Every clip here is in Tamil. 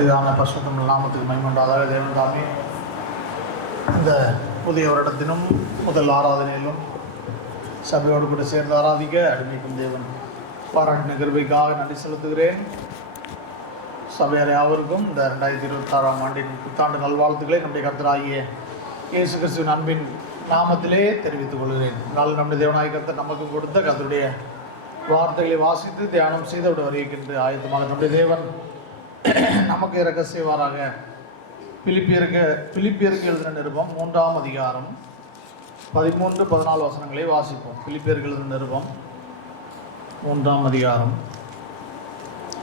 கர்த்தரிதான பரிசுத்தம் நாமத்துக்கு மகிமையுண்டாதாக. தேவன் தாமே இந்த புதிய வருடத்திலும் முதல் ஆராதனையிலும் சபையோடு கூட சேர்ந்து ஆராதிக்க அடிமைக்கும் தேவன் பாராட்டின கிருபைக்காக நன்றி செலுத்துகிறேன். சபையார் யாவருக்கும் இந்த 2026ஆம் ஆண்டின் புத்தாண்டு நல்வாழ்த்துக்களை நம்முடைய கர்த்தராகிய இயேசு கிறிஸ்துவின் அன்பின் நாமத்திலே தெரிவித்துக் கொள்கிறேன். நாள் நம்முடைய தேவனாகிய கர்த்தர் நமக்கு கொடுத்த கர்த்தருடைய வார்த்தைகளை வாசித்து தியானம் செய்து வருகின்ற ஆயத்தமாக நம்முடைய தேவன் நமக்கு இறக்க செய்வாராக. பிலிப்பியருக்கு எழுதின நிருபம் 3ஆம் அதிகாரம் 13-14 வசனங்களை வாசிப்போம். பிலிப்பியருக்கு எழுதின நிருபம் 3ஆம் அதிகாரம்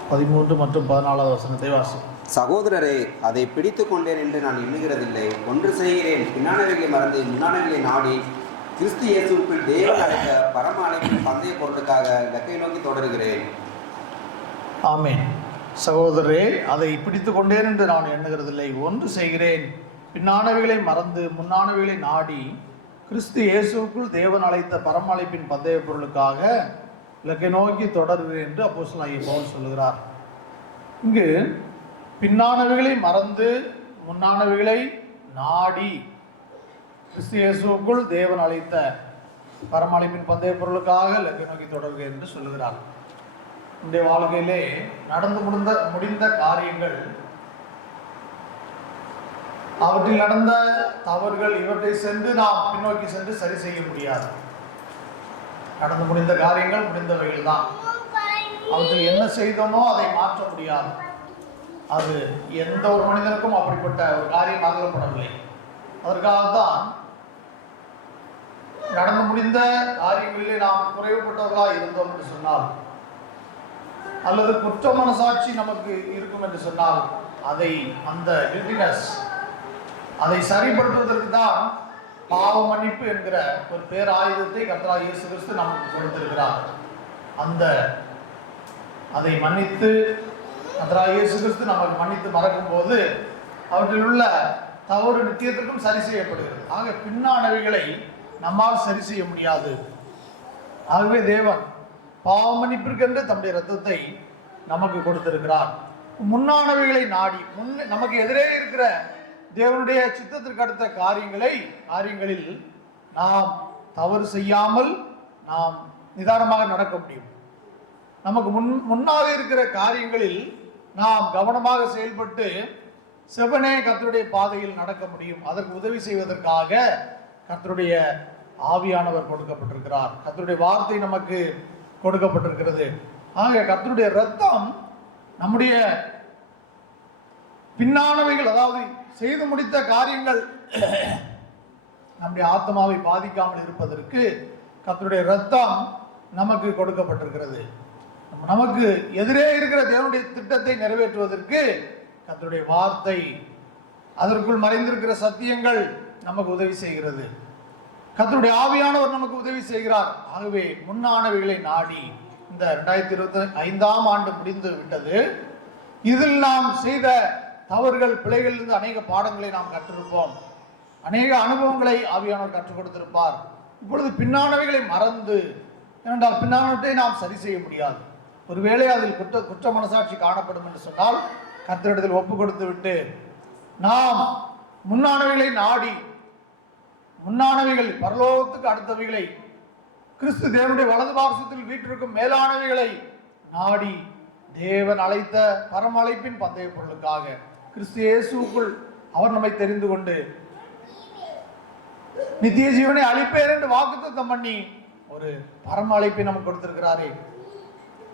13 மற்றும் 14 வசனத்தை வாசிப்போம். சகோதரரே, அதை பிடித்து கொண்டேன் என்று நான் எண்ணுகிறதில்லை. ஒன்று செய்கிறேன், பின்னானவைகளை மறந்து முன்னானவைகளை நாடி கிறிஸ்து இயேசுவுக்குள் தேவன் அழைத்த பரம அழைப்பின் பந்தய பொருளுக்காக இலக்கை நோக்கி தொடர்கிறேன். ஆமென். சகோதரரே, அதை பிடித்து கொண்டேன் என்று நான் எண்ணுகிறதில்லை. ஒன்று செய்கிறேன், பின்னானவைகளை மறந்து முன்னானவைகளை நாடி கிறிஸ்து இயேசுவுக்குள் தேவன் அழைத்த பரம அழைப்பின் பந்தய பொருளுக்காக இலக்கை நோக்கி தொடர்கிறேன் என்று அப்போஸ்தலனாகிய பவுல் சொல்லுகிறார். இங்கு பின்னானவைகளை மறந்து முன்னானவைகளை நாடி கிறிஸ்து இயேசுவுக்குள் தேவன் அழைத்த பரம அழைப்பின் பந்தய பொருளுக்காக இலக்கை நோக்கி தொடர்கிறேன் என்று சொல்லுகிறார். இந்த வாழ்க்கையிலே நடந்து முடிந்த காரியங்கள், அவற்றில் நடந்த தவறுகள், இவற்றை சென்று நாம் பின்னோக்கி சென்று சரி செய்ய முடியாது. நடந்து முடிந்த காரியங்கள் முடிந்தவைகள் தான். அவற்றில் என்ன செய்தோமோ அதை மாற்ற முடியாது. அது எந்த ஒரு மனிதனுக்கும் அப்படிப்பட்ட ஒரு காரியம் அகலப்படவில்லை. அதற்காகத்தான் நடந்து முடிந்த காரியங்களிலே நாம் குறைவுபட்டவர்களாக இருந்தோம் என்று சொன்னால், அல்லது குற்ற மனசாட்சி நமக்கு இருக்கும் என்று சொன்னால், அந்த கில்டினஸ் அதை சரிப்படுத்துவதற்கு தான் பாவ மன்னிப்பு என்கிற ஒரு பேராயுதத்தை கர்த்தராகிய இயேசு கிறிஸ்து நமக்கு கொடுத்திருக்கிறார். அதை மன்னித்து கர்த்தராகிய இயேசு கிறிஸ்து நமக்கு மன்னித்து மறக்கும் போது அவற்றில் உள்ள தவறு நித்தியத்திற்கும் சரி செய்யப்படுகிறது. ஆக பின்னானவைகளை நம்மால் சரி செய்ய முடியாது. ஆகவே தேவன் பாவ மன்னிப்பிற்கென்று தம்முடைய இரத்தத்தை நமக்கு கொடுத்திருக்கிறார். முன்னானவைகளை நாடி நமக்கு எதிரே இருக்கிற தேவனுடைய சித்தத்திற்கு அடுத்த காரியங்களில் நாம் தவறு செய்யாமல் நாம் நிதானமாக நடக்க முடியும். நமக்கு முன்னாக இருக்கிற காரியங்களில் நாம் கவனமாக செயல்பட்டு செவனே கர்த்தருடைய பாதையில் நடக்க முடியும். அதற்கு உதவி செய்வதற்காக கர்த்தருடைய ஆவியானவர் கொடுக்கப்பட்டிருக்கிறார். கர்த்தருடைய வார்த்தை நமக்கு கொடுக்கப்பட்டிருக்கிறது. ஆக கர்த்தருடைய இரத்தம் நம்முடைய பின்னானவைகள், அதாவது செய்து முடித்த காரியங்கள் நம்முடைய ஆத்மாவை பாதிக்காமல் இருப்பதற்கு கர்த்தருடைய இரத்தம் நமக்கு கொடுக்கப்பட்டிருக்கிறது. நமக்கு எதிரே இருக்கிற தேவனுடைய திட்டத்தை நிறைவேற்றுவதற்கு கர்த்தருடைய வார்த்தை, அதற்குள் மறைந்திருக்கிற சத்தியங்கள் நமக்கு உதவி செய்கிறது. கர்த்தருடைய ஆவியானவர் நமக்கு உதவி செய்கிறார். ஆகவே முன்னானவைகளை நாடி இந்த 2025ஆம் ஆண்டு முடிந்து விட்டது. இதில் நாம் செய்த தவறுகள், பிழைகளிலிருந்து அநேக பாடங்களை நாம் கற்றிருப்போம். அநேக அனுபவங்களை ஆவியானவர் கற்றுக் கொடுத்திருப்பார். இப்பொழுது பின்னானவைகளை மறந்து, ஏனென்றால் பின்னானவற்றை நாம் சரி செய்ய முடியாது. ஒருவேளை அதில் குற்ற மனசாட்சி காணப்படும் என்று சொன்னால் கர்த்தரிடத்தில் ஒப்பு கொடுத்து விட்டு நாம் முன்னானவைகளை நாடி, முன்னானவைகள் பரலோகத்துக்கு அடுத்தவைகளை, கிறிஸ்து தேவனுடைய வலது பார்சத்தில் வீட்டிற்கும் மேலானவைகளை நாடி தேவன் அழைத்த பரம அழைப்பின் பந்தய பொருளுக்காக கிறிஸ்து இயேசுவுக்குள் அவர் நம்மை தெரிந்து கொண்டு நித்திய ஜீவனை அளிப்பேன் என்று வாக்குத்தத்தம் பண்ணி ஒரு பரம அழைப்பை நமக்கு கொடுத்திருக்கிறாரே,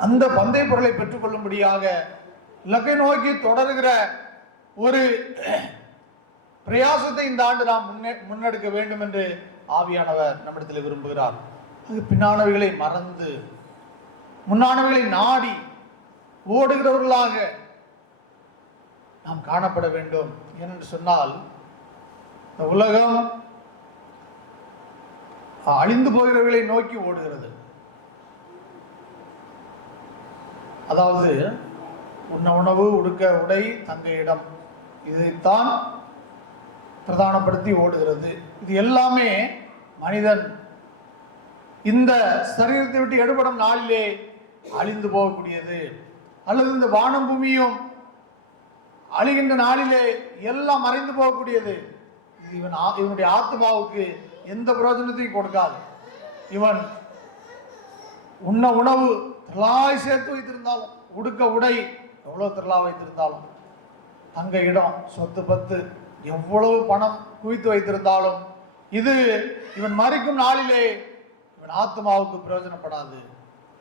அந்த பந்தய பொருளை பெற்றுக்கொள்ளும்படியாக இலக்கை நோக்கி தொடர்கிற ஒரு பிரயாசத்தை இந்த ஆண்டு நாம் முன்னெடுக்க வேண்டும் என்று ஆவியானவர் நம்மிடத்தில் விரும்புகிறார். அது பின்னானவைகளை மறந்து முன்னானவைகளை நாடி ஓடுகிறவர்களாக நாம் காணப்பட வேண்டும். ஏனென்று சொன்னால், இந்த உலகம் அழிந்து போகிறவர்களை நோக்கி ஓடுகிறது. அதாவது உண்ண உணவு, உடுக்க உடை, தங்க இடம், இதைத்தான் பிரதானப்படுத்தி ஓடுகிறது. இது எல்லாமே மனிதன் இந்த சரீரத்தை விட்டு எடுபடும் நாளிலே அழிந்து போகக்கூடியது. அல்லது இந்த வானம் பூமியும் அழிகின்ற நாளிலே எல்லாம் மறைந்து போகக்கூடியது. இவனுடைய ஆத்மாவுக்கு எந்த பிரயோஜனத்தையும் கொடுக்காது. இவன் உண்ண உணவு திரளாய் சேர்த்து வைத்திருந்தாலும், உடுக்க உடை எவ்வளவு திரளா வைத்திருந்தாலும், தங்க இடம், சொத்து பத்து, எவ்வளவு பணம் குவித்து வைத்திருந்தாலும், இது இவன் மறிக்கும் நாளிலே இவன் ஆத்மாவுக்கு பிரயோஜனப்படாது.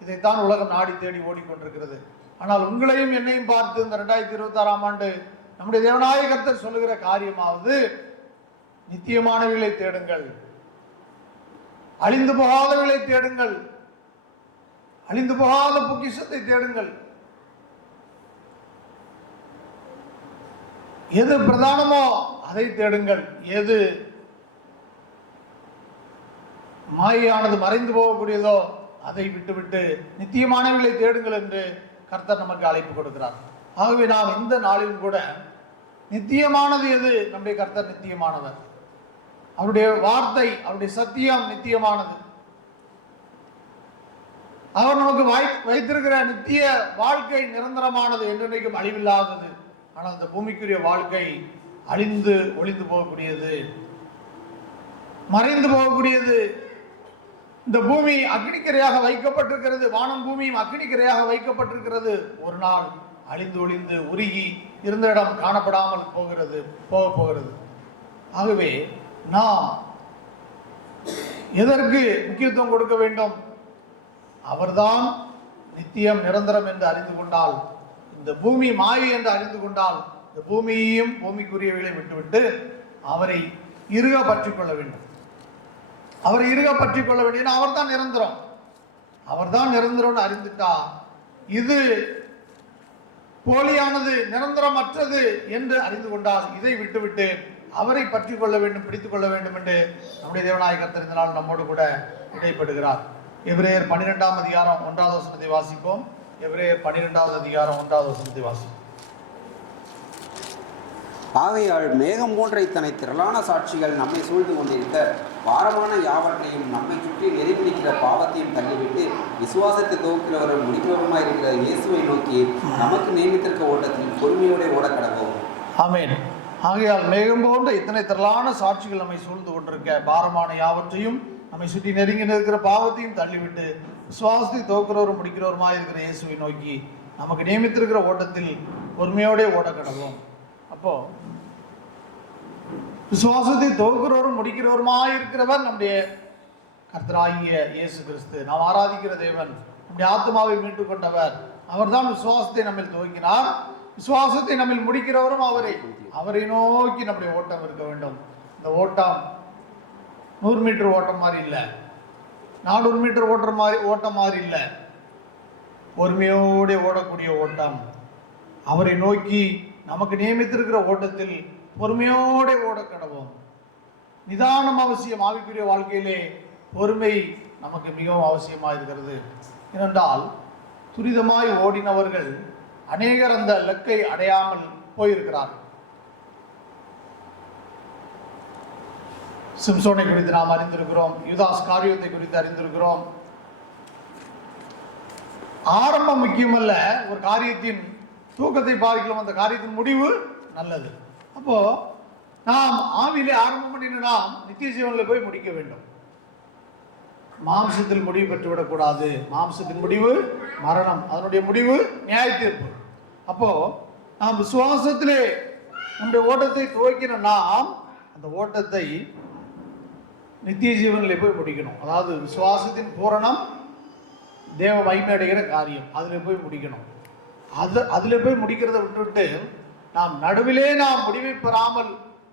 இதைத்தான் உலகம் நாடி தேடி ஓடிக்கொண்டிருக்கிறது. ஆனால் உங்களையும் என்னையும் பார்த்து இந்த 2026ஆம் ஆண்டு நம்முடைய தேவனாய கர்த்தர் சொல்லுகிற காரியமாவது, நித்தியமானவைகளை தேடுங்கள், அழிந்து போகாதவைகளை தேடுங்கள், அழிந்து போகாத பொக்கிஷத்தை தேடுங்கள். எது பிரதானமோ அதை தேடுங்கள். எது மாயானது மறைந்து போகக்கூடியதோ அதை விட்டுவிட்டு நித்தியமானவைகளை தேடுங்கள் என்று கர்த்தர் நமக்கு அழைப்பு கொடுக்கிறார். ஆகவே நாம் இந்த நாளிலும் கூட நித்தியமானது எது? நம்முடைய கர்த்தர் நித்தியமானவர். அவருடைய வார்த்தை, அவருடைய சத்தியம் நித்தியமானது. அவர் நமக்கு வைத்திருக்கிற நித்திய வாழ்க்கை நிரந்தரமானது, என்றைக்கும் அழிவில்லாதது. ஆனால் இந்த பூமிக்குரிய வாழ்க்கை அழிந்து ஒளிந்து போகக்கூடியது, மறைந்து போகக்கூடியது. இந்த பூமி அக்னிக்கரையாக வைக்கப்பட்டிருக்கிறது, வானம் பூமியும் அக்னிக்கரையாக வைக்கப்பட்டிருக்கிறது. ஒரு நாள் அழிந்து ஒளிந்து உருகி இருந்த இடம் காணப்படாமல் போக போகிறது. ஆகவே நாம் எதற்கு முக்கியத்துவம் கொடுக்க வேண்டும்? அவர்தான் நித்தியம் நிரந்தரம் என்று அறிந்து கொண்டால், இந்த பூமி மாயை என்று அறிந்து கொண்டால், இந்த பூமியையும் பூமிக்குரியவைகளை விட்டுவிட்டு அவரை இறுக பற்றிக் கொள்ள வேண்டும். அவரை இறுக பற்றிக் கொள்ள வேண்டும். அவர் தான் நிரந்தரம், அவர் தான் நிரந்தரம் அறிந்துட்டா, இது போலியானது, நிரந்தரமற்றது என்று அறிந்து கொண்டால், இதை விட்டுவிட்டு அவரை பற்றி கொள்ள வேண்டும், பிடித்துக் கொள்ள வேண்டும் என்று நம்முடைய தேவனாய கர்த்தர் இந்த நாள் நம்மோடு கூட இடைப்படுகிறார். எபிரேயர் 12ஆம் அதிகாரம் 1வது வசனத்தை வாசிப்போம். எபிரேயர் 12வது அதிகாரம் 1வது வசனத்தை வாசிப்போம். ஆகையால் மேகம் போன்ற இத்தனை திரளான சாட்சிகள் நம்மை சூழ்ந்து கொண்டிருக்க, பாரமான யாவற்றையும் நம்மை சுற்றி நெருங்கியிருக்கிற பாவத்தையும் தள்ளிவிட்டு, விசுவாசத்தை துவக்கிறவரும் முடிக்கிறவருமாய் இருக்கிற இயேசுவை நோக்கி நமக்கு நியமித்திருக்க ஓட்டத்தில் பொறுமையோட ஓட கடவோம். ஆமென். ஆகையால் மேகம் போன்ற இத்தனை திரளான சாட்சிகள் நம்மை சூழ்ந்து கொண்டிருக்க, பாரமான யாவற்றையும் நம்மை சுற்றி நெருங்கி இருக்கிற பாவத்தையும் தள்ளிவிட்டு, விசுவாசத்தை துவக்கிறவரும் முடிக்கிறவருமாய் இருக்கிற இயேசுவை நோக்கி நமக்கு நியமித்திருக்கிற ஓட்டத்தில் பொறுமையோட ஓட கடவோம். அப்போ விசுவாசத்தை துவக்கிறவரும் முடிக்கிறவருமாய் இருக்கிறவர் நம்முடைய கர்த்தராகிய இயேசு கிறிஸ்து, நாம் ஆராதிக்கிற தேவன், நம்முடைய ஆத்மாவை மீட்டுக் கொண்டவர். அவர்தான் விசுவாசத்தை நம்மில் துவக்கினார், விசுவாசத்தை நம்மில் முடிக்கிறவரும் அவரை நோக்கி நம்முடைய ஓட்டம் இருக்க வேண்டும். இந்த ஓட்டம் 100 மீட்டர் ஓட்டம் மாதிரி இல்லை, 400 மீட்டர் ஓட்டம் மாதிரி இல்லை, பொறுமையோடு ஓடக்கூடிய ஓட்டம். அவரை நோக்கி நமக்கு நியமித்திருக்கிற ஓட்டத்தில் பொறுமையோடு ஓட கடவோம். நிதானம் அவசியம். ஆவிக்குரிய வாழ்க்கையிலே பொறுமை நமக்கு மிகவும் அவசியமாக இருக்கிறது. ஏனென்றால் துரிதமாய் ஓடினவர்கள் அநேகர் அந்த இலக்கை அடையாமல் போயிருக்கிறார்கள். சிம்சோனை குறித்து நாம் அறிந்திருக்கிறோம், யூதாஸ் காரியத்தை குறித்து அறிந்திருக்கிறோம். ஆரம்பம் முக்கியமல்ல, ஒரு காரியத்தின் தூக்கத்தை பார்க்கலாம், அந்த காரியத்தின் முடிவு நல்லது. அப்போ நாம் ஆவியிலே ஆரம்பம் பண்ணின நாம் நித்திய ஜீவனில் போய் முடிக்க வேண்டும். மாம்சத்தில் முடிவு பெற்றுவிடக்கூடாது. மாம்சத்தின் முடிவு மரணம், அதனுடைய முடிவு நியாய தீர்ப்பு. அப்போ நாம் விசுவாசத்திலே நம்முடைய ஓட்டத்தை துவக்கின நாம் அந்த ஓட்டத்தை நித்திய ஜீவனில் போய் முடிக்கணும். அதாவது விசுவாசத்தின் பூரணம் தேவ மகிமை அடைகிற காரியம், அதில் போய் முடிக்கணும். அதில் போய் முடிக்கிறத விட்டுவிட்டு நாம் நடுவிலே நாம் முடிவை பெறாமல்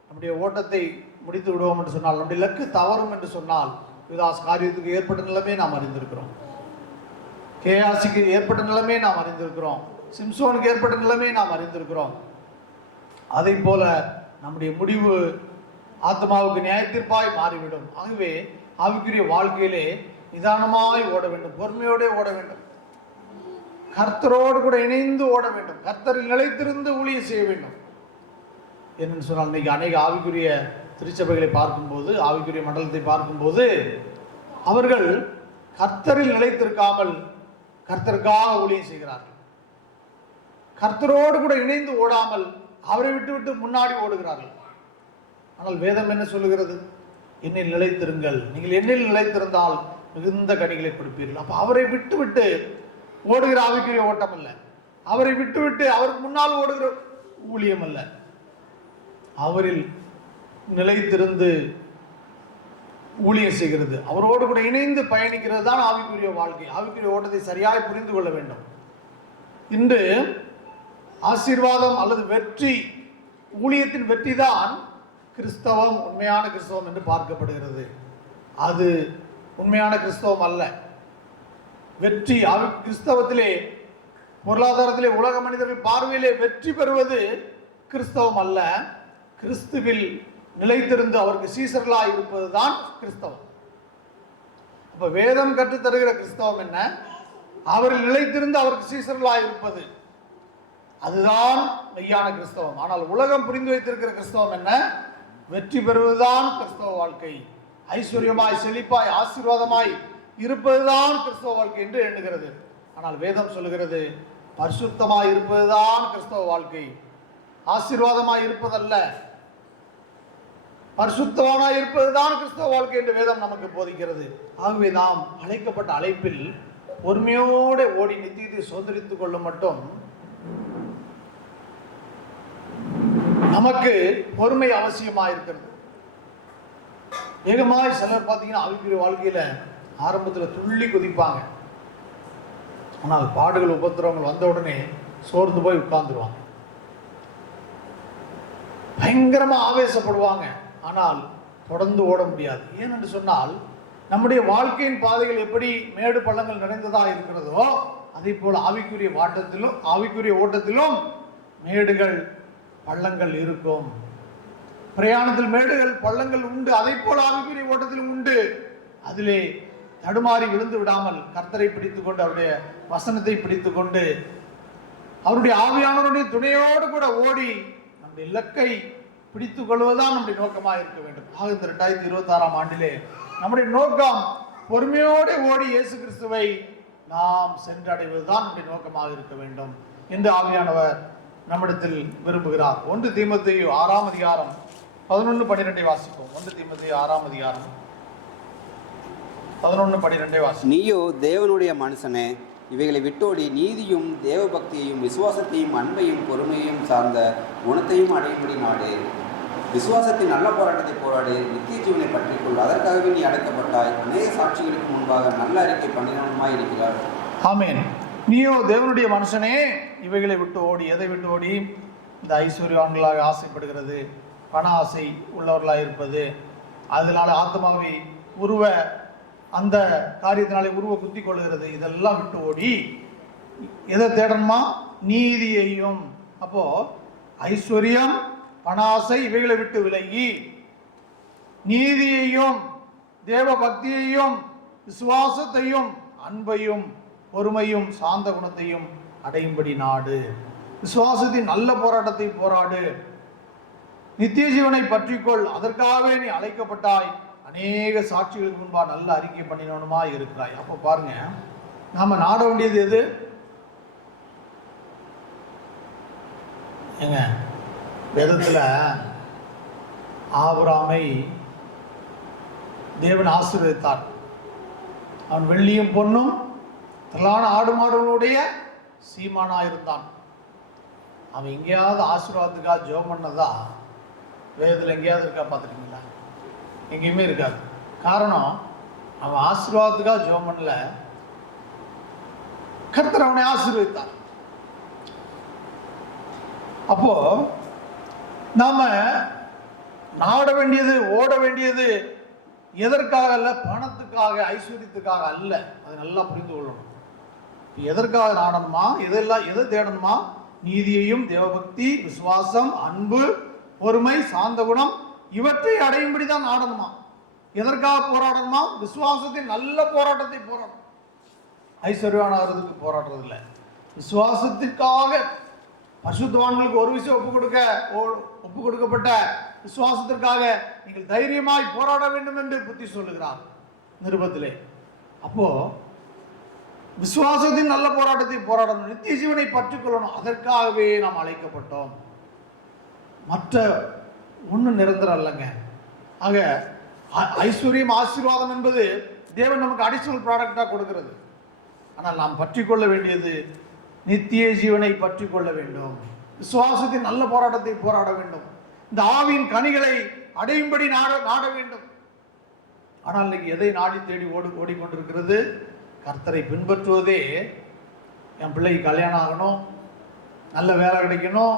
நம்முடைய ஓட்டத்தை முடித்து விடுவோம் என்று சொன்னால், நம்முடைய இலக்கு தவறும் என்று சொன்னால், யுதாஸ் காரியத்துக்கு ஏற்பட்ட நிலைமை நாம் அறிந்திருக்கிறோம், கேயாசிக்கு ஏற்பட்ட நிலைமை நாம் அறிந்திருக்கிறோம், சிம்சோனுக்கு ஏற்பட்ட நிலைமை நாம் அறிந்திருக்கிறோம். அதை போல நம்முடைய முடிவு ஆத்மாவுக்கு நியாயத்தீர்ப்பாய் மாறிவிடும். ஆகவே ஆவிக்குரிய வாழ்க்கையிலே நிதானமாய் ஓட வேண்டும், பொறுமையோடு ஓட வேண்டும், கர்த்தரோடு கூட இணைந்து ஓட வேண்டும், கர்த்தரில் நிலைத்திருந்து ஊழியம் செய்ய வேண்டும். என்னன்னு சொன்னால், இன்னைக்கு அநேக ஆவிக்குரிய திருச்சபைகளை பார்க்கும்போது, ஆவிக்குரிய மண்டலத்தை பார்க்கும்போது, அவர்கள் கர்த்தரில் நிலைத்திருக்காமல் கர்த்தருக்காக ஊழியம் செய்கிறார்கள். கர்த்தரோடு கூட இணைந்து ஓடாமல் அவரை விட்டு விட்டு முன்னாடி ஓடுகிறார்கள். ஆனால் வேதம் என்ன சொல்லுகிறது? என்னில் நிலைத்திருங்கள், நீங்கள் என்னில் நிலைத்திருந்தால் மிகுந்த கனிகளை கொடுப்பீர்கள். அப்போ அவரை விட்டு விட்டு ஓடுகிற ஆவிக்குரிய ஓட்டம் அல்ல, அவரை விட்டு விட்டு அவருக்கு முன்னால் ஓடுகிற ஊழியம் அல்ல, அவரில் நிலைத்திருந்து ஊழியம் செய்கிறது, அவரோடு கூட இணைந்து பயணிக்கிறது தான் ஆவிக்குரிய வாழ்க்கை. ஆவிக்குரிய ஓட்டத்தை சரியாக புரிந்து கொள்ள வேண்டும். இன்று ஆசீர்வாதம் அல்லது வெற்றி, ஊழியத்தின் வெற்றி தான் கிறிஸ்தவம், உண்மையான கிறிஸ்தவம் என்று பார்க்கப்படுகிறது. அது உண்மையான கிறிஸ்தவம் அல்ல. வெற்றி கிறிஸ்தவத்திலே, பொருளாதாரத்திலே, உலக மனிதர்கள் பார்வையிலே வெற்றி பெறுவது கிறிஸ்தவம் அல்ல. கிறிஸ்துவில் நிலைத்திருந்து அவருக்கு சீசர்களாக இருப்பது தான் கிறிஸ்தவம். அப்ப வேதம் கற்றுத்தருகிற கிறிஸ்தவம் என்ன? அவரில் நிலைத்திருந்து அவருக்கு சீசர்களாக இருப்பது, அதுதான் மெய்யான கிறிஸ்தவம். ஆனால் உலகம் புரிந்து வைத்திருக்கிற கிறிஸ்தவம் என்ன? வெற்றி பெறுவதுதான் கிறிஸ்தவ வாழ்க்கை, ஐஸ்வர்யமாய் செழிப்பாய் ஆசீர்வாதமாய் இருப்பதுதான் கிறிஸ்தவ வாழ்க்கை என்று எண்ணுகிறது. ஆனால் வேதம் சொல்லுகிறது பரிசுத்தமாய் இருப்பதுதான் கிறிஸ்தவ வாழ்க்கை, ஆசீர்வாதமாய் இருப்பதல்ல, பரிசுத்தமாய் இருப்பதுதான் கிறிஸ்தவ வாழ்க்கை என்று வேதம் நமக்கு போதிக்கிறது. ஆகவே நாம் அழைக்கப்பட்ட அழைப்பில் பொறுமையோடு ஓடி நித்தியத்தை சுதந்திரித்துக் கொள்ள மட்டும் நமக்கு பொறுமை அவசியமாக இருக்கிறது. வேகமாய் சிலர் பார்த்தீங்கன்னா ஆவிக்குரிய வாழ்க்கையில ஆரம்பத்தில் துள்ளி குதிப்பாங்க, ஆனால் பாடுகள் உபத்திரவங்கள் வந்த உடனே சோர்ந்து போய் உட்கார்ந்துருவாங்க. பயங்கரமா ஆவேசப்படுவாங்க, ஆனால் தொடர்ந்து ஓட முடியாது. ஏனென்று சொன்னால் நம்முடைய வாழ்க்கையின் பாதைகள் எப்படி மேடு பள்ளங்கள் நிறைந்ததாக இருக்கிறதோ அதே போல ஆவிக்குரிய ஓட்டத்திலும் மேடுகள் பள்ளங்கள் இருக்கும். பிரயாணத்தில் மேடுகள் பள்ளங்கள் உண்டு, அதை போல ஆவிக்குரிய ஓட்டத்திலும் உண்டு. அதிலே தடுமாறி விழுந்து விடாமல் கர்த்தரை பிடித்துக் கொண்டு, அவருடைய வசனத்தை பிடித்துக் கொண்டு, அவருடைய ஆவியானவருடைய துணையோடு கூட ஓடி நம்முடைய இலக்கை பிடித்துக் கொள்வதுதான் நம்முடைய நோக்கமாக இருக்க வேண்டும். ஆக இந்த 2026ஆம் ஆண்டிலே நம்முடைய நோக்கம் பொறுமையோடு ஓடி இயேசு கிறிஸ்துவை நாம் சென்றடைவதுதான் நம்முடைய நோக்கமாக இருக்க வேண்டும் என்று ஆவியானவர் நம்மிடத்தில் விரும்புகிறார். 1 தீமோத்தேயு 6ஆம் அதிகாரம் 11-12 வாசிப்போம். 1 தீமோத்தேயு 6ஆம் அதிகாரம் 11-12 வாசிப்போம். நீயோ தேவனுடைய மனுஷனே, இவைகளை விட்டோடி நீதியும் தேவபக்தியையும் விசுவாசத்தையும் அன்பையும் பொறுமையையும் சார்ந்த குணத்தையும் அடையும்படி நாடு. விசுவாசத்தின் நல்ல போராட்டத்தை போராடு, நித்திய ஜீவனை பற்றிக்கொள், அதற்காகவே நீ அடைக்கப்பட்டாய். அநேக சாட்சிகளுக்கு முன்பாக நல்ல அறிக்கை பண்ணினவனுமாய் இருக்கிறார். ஆமென். நீயோ தேவனுடைய மனுஷனே, இவைகளை விட்டு ஓடி. எதை விட்டு ஓடி? இந்த ஐஸ்வர்யவான்களாக ஆசைப்படுகிறது, பண ஆசை உள்ளவர்களாக இருப்பது, அதனால ஆத்மாவை அந்த காரியத்தினாலே குத்தி கொள்ளுகிறது, இதெல்லாம் விட்டு ஓடி எதை தேடணுமா? நீதியையும். அப்போ ஐஸ்வர்யம், பணாசை இவைகளை விட்டு விலகி நீதியையும் தேவ பக்தியையும் விசுவாசத்தையும் அன்பையும் பொறுமையும் சாந்த குணத்தையும் அடையும்படி நாடு. விசுவாசத்தின் நல்ல போராட்டத்தை போராடு, நித்திய ஜீவனை பற்றிக்கொள், அதற்காகவே நீ அழைக்கப்பட்டாய். அநேக சாட்சிகளுக்கு முன்பா நல்ல அறிக்கை பண்ணினவனுமா இருக்கிறாய். அப்போ பாருங்க, நாம நாட வேண்டியது எது? ஏங்க, வேதத்தில் ஆபிரகாமை தேவன் ஆசீர்வதித்தார். அவன் வெள்ளியும் பொன்னும் திரளான ஆடு மாடுகளுடைய சீமானா இருந்தான். அவன் எங்கேயாவது ஆசீர்வாதத்துக்காக ஜெபம் பண்ணதா வேதத்தில் எங்கேயாவது இருக்கா? பார்த்துருக்கீங்களா? எங்கேயுமே இருக்காது. காரணம், அவன் ஆசீர்வாதத்துக்காக ஜெபம் பண்ணல, கர்த்தர் அவனை ஆசீர்வதித்தார். அப்போ நாம நாட வேண்டியது, ஓட வேண்டியது எதற்காக அல்ல? பணத்துக்காக, ஐஸ்வர்யத்துக்காக அல்ல. அதை நல்லா புரிந்து கொள்ளணும். எதற்காக நாடணுமா? எதை தேடணுமா? நீதியையும் தேவபக்தி, விசுவாசம், அன்பு, பொறுமை, சாந்த குணம் இவற்றை அடையும்படி தான் நாடணுமா. எதற்காக போராடணுமா? விசுவாசத்தின் நல்ல போராட்டத்தை போராடணும். ஐஸ்வர்யவானாகிறதுக்கு போராடுறது இல்லை, விசுவாசத்திற்காக. பரிசுத்தவான்களுக்கு ஒரு விஷயம் ஒப்பு கொடுக்கப்பட்ட விசுவாசத்திற்காக நீங்கள் தைரியமாய் போராட வேண்டும் என்று புத்தி சொல்லுகிறார் நிருபத்திலே. அப்போ விசுவாசத்தின் நல்ல போராட்டத்தை போராடணும், நித்திய ஜீவனை பற்றிக்கொள்ளணும். அதற்காகவே நாம் அழைக்கப்பட்டோம். மற்ற ஒன்றும் நிரந்தரம் இல்லைங்க. ஆக ஐஸ்வர்யம் ஆசீர்வாதம் என்பது தேவன் நமக்கு அடிஷனல் ப்ராடக்டாக கொடுக்கிறது. ஆனால் நாம் பற்றி கொள்ள வேண்டியது நித்திய ஜீவனை பற்றி கொள்ள வேண்டும். விசுவாசத்தின் நல்ல போராட்டத்தை போராட வேண்டும். இந்த ஆவியின் கனிகளை அடையும்படி நாட வேண்டும். ஆனால் இன்னைக்கு எதை நாடி தேடி ஓடிக்கொண்டிருக்கிறது? கர்த்தரை பின்பற்றுவதே. என் பிள்ளைக்கு கல்யாணம் ஆகணும், நல்ல வேலை கிடைக்கணும்,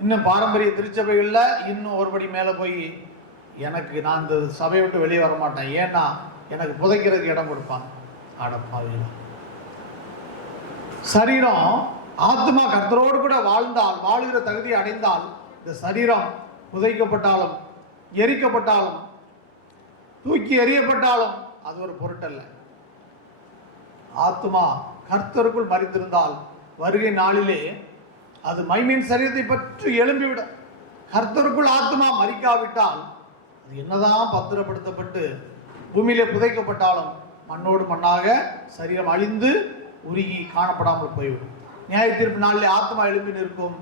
இன்னும் பாரம்பரிய திருச்சபைகளில் இன்னும் ஒருபடி மேலே போய் நான் இந்த சபையை விட்டு வெளியே வர மாட்டேன், ஏன்னா எனக்கு புதைக்கிறதுக்கு இடம் கொடுப்பாங்க. ஆடப்பாவில சரீரம் ஆத்மா கர்த்தரோடு கூட வாழுகிற தகுதியை அடைந்தால் இந்த சரீரம் புதைக்கப்பட்டாலும் எரிக்கப்பட்டாலும் தூக்கி எறியப்பட்டாலும் அது ஒரு பொருட்டல்ல. ஆத்மா கர்த்தருக்குள் மரித்திருந்தால் வருகை நாளிலே அது மைமீன் சரீரத்தை பற்றி எழும்பிவிடும். கர்த்தருக்குள் ஆத்மா மரிக்காவிட்டால் அது என்னதான் பத்திரப்படுத்தப்பட்டு பூமியிலே புதைக்கப்பட்டாலும் மண்ணோடு மண்ணாக சரீரம் அழிந்து உருகி காணப்படாமல் போய்விடும். நியாய தீர்ப்பு நாளிலே ஆத்மா எழும்பி நிற்கும்.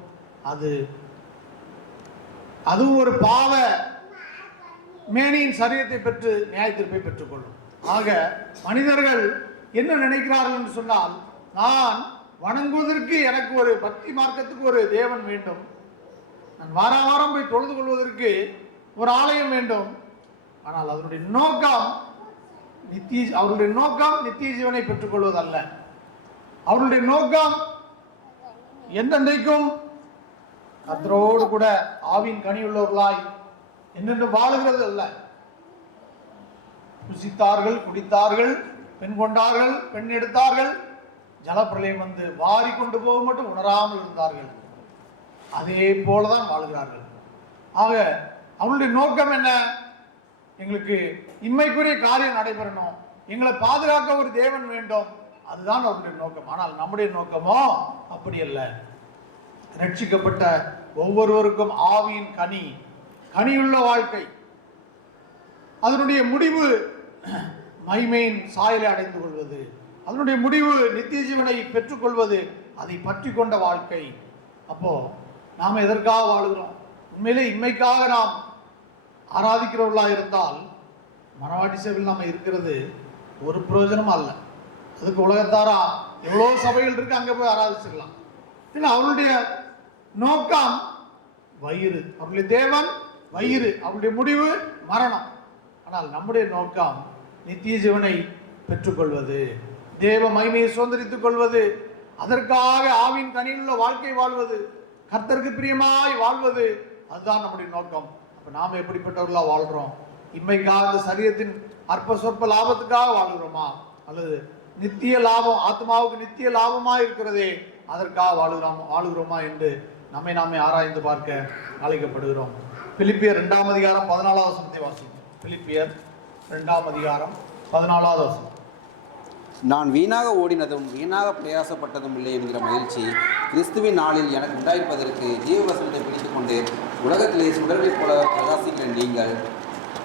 அதுவும் ஒரு பாவ மேனியின் சரீரத்தை பெற்று நியாய தீர்ப்பை பெற்றுக்கொள்ளும். ஆக மனிதர்கள் என்ன நினைக்கிறார்கள் என்று சொன்னால், நான் வணங்குவதற்கு எனக்கு ஒரு பக்தி மார்க்கத்துக்கு ஒரு தேவன் வேண்டும், நான் வாரம் போய் தொழுது கொள்வதற்கு ஒரு ஆலயம் வேண்டும். ஆனால் அவருடைய நோக்கம் நித்திய ஜீவனை பெற்றுக்கொள்வதல்ல. அவருடைய நோக்கம் என்றென்றைக்கும் கர்த்தரோடு கூட ஆவின் கனி உள்ளவர்களாய் என்னென்று வாழுகிறது அல்ல. புசித்தார்கள், குடித்தார்கள், பெண் கொண்டார்கள், பெண் எடுத்தார்கள், ஜலப்பிரளயம் வந்து வாரி கொண்டு போக மட்டும் உணராமல் இருந்தார்கள். அதே போலதான் வாழ்கிறார்கள். ஆக அவருடைய நோக்கம் என்ன? எங்களுக்கு இம்மைக்குரிய காரியம் நடைபெறணும், எங்களை பாதுகாக்க ஒரு தேவன் வேண்டும், அதுதான் அவருடைய நோக்கம். ஆனால் நம்முடைய நோக்கமோ அப்படி அல்ல. ரட்சிக்கப்பட்ட ஒவ்வொருவருக்கும் ஆவியின் கனியுள்ள வாழ்க்கை, அதனுடைய முடிவு மைமையின் சாயலை அடைந்து கொள்வது, அதனுடைய முடிவு நித்திய ஜீவனை பெற்றுக்கொள்வது, அதை பற்றி கொண்ட வாழ்க்கை. அப்போ நாம் எதற்காக வாழுகிறோம்? உண்மையிலே இம்மைக்காக நாம் ஆராதிக்கிறவர்களாக இருந்தால் மனவாட்டி சபையில் நம்ம இருக்கிறது ஒரு பிரயோஜனம் அல்ல. அதுக்கு உலகத்தாரா எவ்வளோ சபைகள் இருக்கு, அங்கே போய் ஆராதிச்சிடலாம். இல்லை, அவருடைய நோக்கம் வயிறு, அவருடைய தேவன் வயிறு, அவருடைய முடிவு மரணம். ஆனால் நம்முடைய நோக்கம் நித்திய ஜீவனை பெற்றுக்கொள்வது, தேவ மகிமையை சுதந்திரித்துக் கொள்வது, அதற்காக ஆவின் கனியுள்ள வாழ்க்கை வாழ்வது, கர்த்தருக்கு பிரியமாய் வாழ்வது, அதுதான் நம்முடைய நோக்கம். அப்போ நாம் எப்படிப்பட்டவர்களாக வாழ்கிறோம்? இம்மைக்காக இந்த சரீரத்தின் அற்ப சொற்ப லாபத்துக்காக வாழ்கிறோமா, அல்லது நித்திய லாபம், ஆத்மாவுக்கு நித்திய லாபமாக இருக்கிறதே அதற்காக வாழுகிறோமா என்று நம்மை நாமே ஆராய்ந்து பார்க்க அழைக்கப்படுகிறோம். பிலிப்பியர் 2ஆம் அதிகாரம் 14வது வசனத்தை வாசிப்போம். பிலிப்பியர் 2ஆம் அதிகாரம் 14வது வசனம். நான் வீணாக ஓடினதும் வீணாக பிரயாசப்பட்டதும் இல்லை என்கிற மகிழ்ச்சி கிறிஸ்துவின் நாளில் எனக்கு உண்டாயிருப்பதற்கு ஜீவவசனத்தை பிடித்துக் கொண்டு உலகத்திலே சுடர்களைப் போல பிரகாசிக்கிற நீங்கள்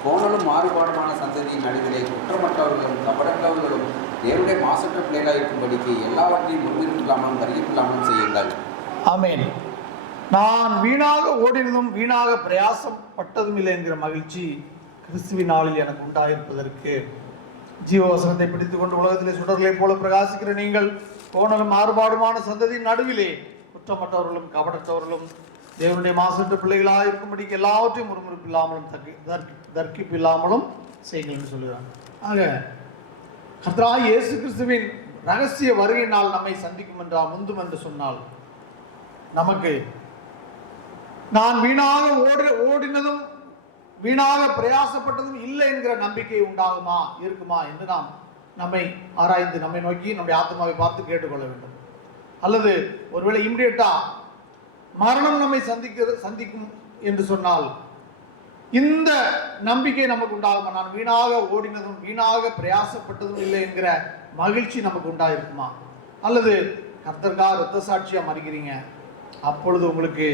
கோணலும் மாறுபாடுமான சந்ததியின் நடுவிலே குற்றமற்றவர்களும் கபடற்றவர்களும் தேவனுடைய மாசற்ற பிள்ளைகளாக இருக்கும்படிக்கு எல்லாவற்றையும் முன்னிற்பில்லாமலும் வருகிப்பில்லாமலும் செய்யுங்கள். ஆமென். நான் வீணாக ஓடினதும் வீணாக பிரயாசப்பட்டதும் இல்லை என்கிற மகிழ்ச்சி கிறிஸ்துவின் நாளில் எனக்கு உண்டாயிருப்பதற்கு ஜீவவசனத்தை பிடித்துக் கொண்டு உலகத்திலே சுடர்களைப் போல பிரகாசிக்கிற நீங்கள் கோணலும் மாறுபாடுமான சந்ததியின் நடுவிலே குற்றமற்றவர்களும் கபடற்றவர்களும் தேவனுடைய மாசற்ற பிள்ளைகளாக இருக்கும்படிக்கு எல்லாவற்றையும் முறுமுறுப்பில்லாமலும் தர்க்கிப்பில்லாமலும் செய்யுங்கள் என்று சொல்கிறார். ஆக கர்த்தராகிய இயேசு கிறிஸ்துவின் ரகசிய வருகையினால் நம்மை சந்திக்கும் என்றால் முந்தும் என்று சொன்னால், நமக்கு நான் வீணாக ஓடினதும் வீணாக பிரயாசப்பட்டதும் இல்லை என்கிற நம்பிக்கை இருக்குமா என்று நாம் நம்மை ஆராய்ந்து நம்மை நோக்கி நம்முடைய ஆத்மாவை பார்த்து கேட்டுக்கொள்ள வேண்டும். அல்லது ஒருவேளை இம்மிடியட்டா மரணம் நம்மை சந்திக்கும் என்று சொன்னால் இந்த நம்பிக்கை நமக்கு உண்டாகுமா? நான் வீணாக ஓடினதும் வீணாக பிரயாசப்பட்டதும் இல்லை என்கிற மகிழ்ச்சி நமக்கு உண்டாயிருக்குமா? அல்லது கர்த்தருக்காக இரத்த சாட்சியா மறிக்கிறீங்க, அப்பொழுது உங்களுக்கு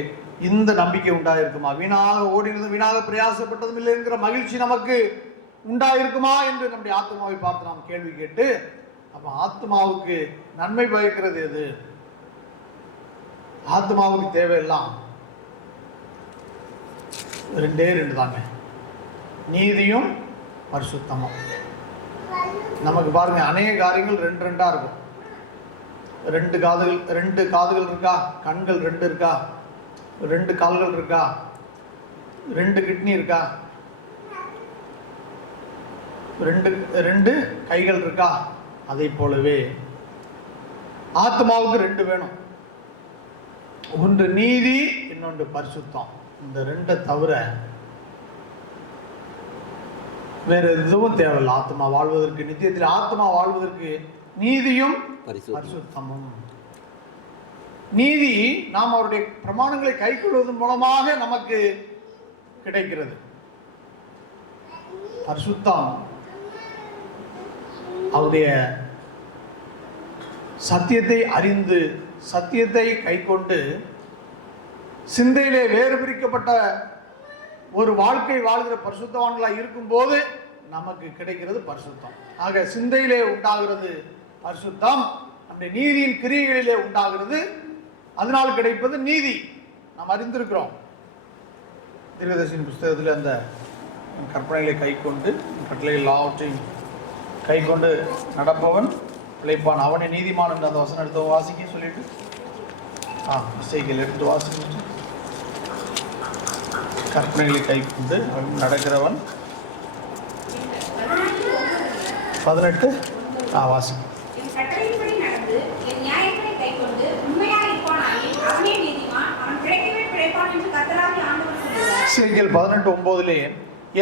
இந்த நம்பிக்கை உண்டாயிருக்குமா? வீணாக ஓடினதும் வீணாக பிரயாசப்பட்டதும் இல்லை என்கிற மகிழ்ச்சி நமக்கு உண்டாயிருக்குமா என்று நம்முடைய ஆத்மாவை பார்த்து நாம் கேள்வி கேட்டு, அப்ப ஆத்மாவுக்கு நன்மை பயக்கிறது எது? ஆத்மாவுக்கு தேவையெல்லாம் ரெண்டே ரெண்டு தாங்க, நீதியும் பரிசுத்தமும். நமக்கு பாருங்க அநேக காரியங்கள் ரெண்டு ரெண்டா இருக்கும். ரெண்டு காதுகள் இருக்கா, கண்கள் ரெண்டு இருக்கா, ரெண்டு கால்கள் இருக்கா, ரெண்டு கிட்னி இருக்கா, ரெண்டு கைகள் இருக்கா. அதை போலவே ஆத்மாவுக்கு ரெண்டு வேணும், ஒன்று நீதி, இன்னொன்று பரிசுத்தம். இந்த ரெண்டை தவிர வேற எதுவும் தேவையில்லை. ஆத்மா வாழ்வதற்கு, நித்தியத்தில் ஆத்மா வாழ்வதற்கு நீதியும் பரிசுத்தமும். நீதி நாம் அவருடைய பிரமாணங்களை கைக்கொள்வதன் மூலமாக நமக்கு கிடைக்கிறது. பரிசுத்தம் அவருடைய சத்தியத்தை அறிந்து சத்தியத்தை கைக்கொண்டு சிந்தையிலே வேறு பிரிக்கப்பட்ட ஒரு வாழ்க்கை வாழ்கிற பரிசுத்தவான்களாக இருக்கும்போது நமக்கு கிடைக்கிறது பரிசுத்தம். ஆக சிந்தையிலே உண்டாகிறது பரிசுத்தம், நம்முடைய நீதியின் கிரியைகளிலே உண்டாகிறது, அதனால் கிடைப்பது நீதி. நாம் அறிந்திருக்கிறோம். தீர்க்கதரிசியின் புஸ்தகத்தில் அந்த கற்பனைகளை கைக்கொண்டு கட்டளைகள் எல்லாவற்றையும் கைக்கொண்டு நடப்பவன் பிழைப்பான், அவனை நீதிமான் என்று அந்த வசனம் எடுத்து வாசிக்க சொல்லிட்டு இசைகள் எடுத்து வாசிக்க, கற்பனைகளை கைக்கொண்டு நடக்கிறவன் 18 வாசிக்க. இசைகள் 18:9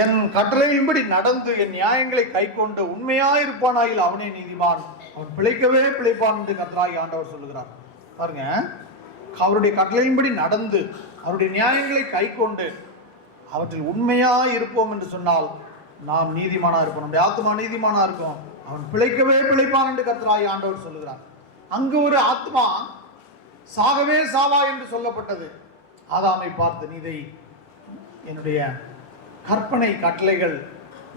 என் கட்டளையின்படி நடந்து என் நியாயங்களை கைக்கொண்டு உண்மையாயிருப்பானாயில் அவனே நீதிமான், அவன் பிழைக்கவே பிழைப்பான் என்று கர்த்தராகிய ஆண்டவர் சொல்லுகிறார். பாருங்க, அவருடைய கட்டளையின்படி நடந்து அவருடைய நியாயங்களை கைக்கொண்டு அவற்றில் உண்மையா இருப்போம் என்று சொன்னால் நாம் நீதிமானா இருப்போம், நம்முடைய ஆத்மா நீதிமானா இருக்கும், அவன் பிழைக்கவே பிழைப்பான் என்று கர்த்தராகிய ஆண்டவர் சொல்லுகிறார். அங்கு ஒரு ஆத்மா சாகவே சாவா என்று சொல்லப்பட்டது. ஆதாமை பார்த்து, நீதை என்னுடைய கற்பனை கட்டளைகள்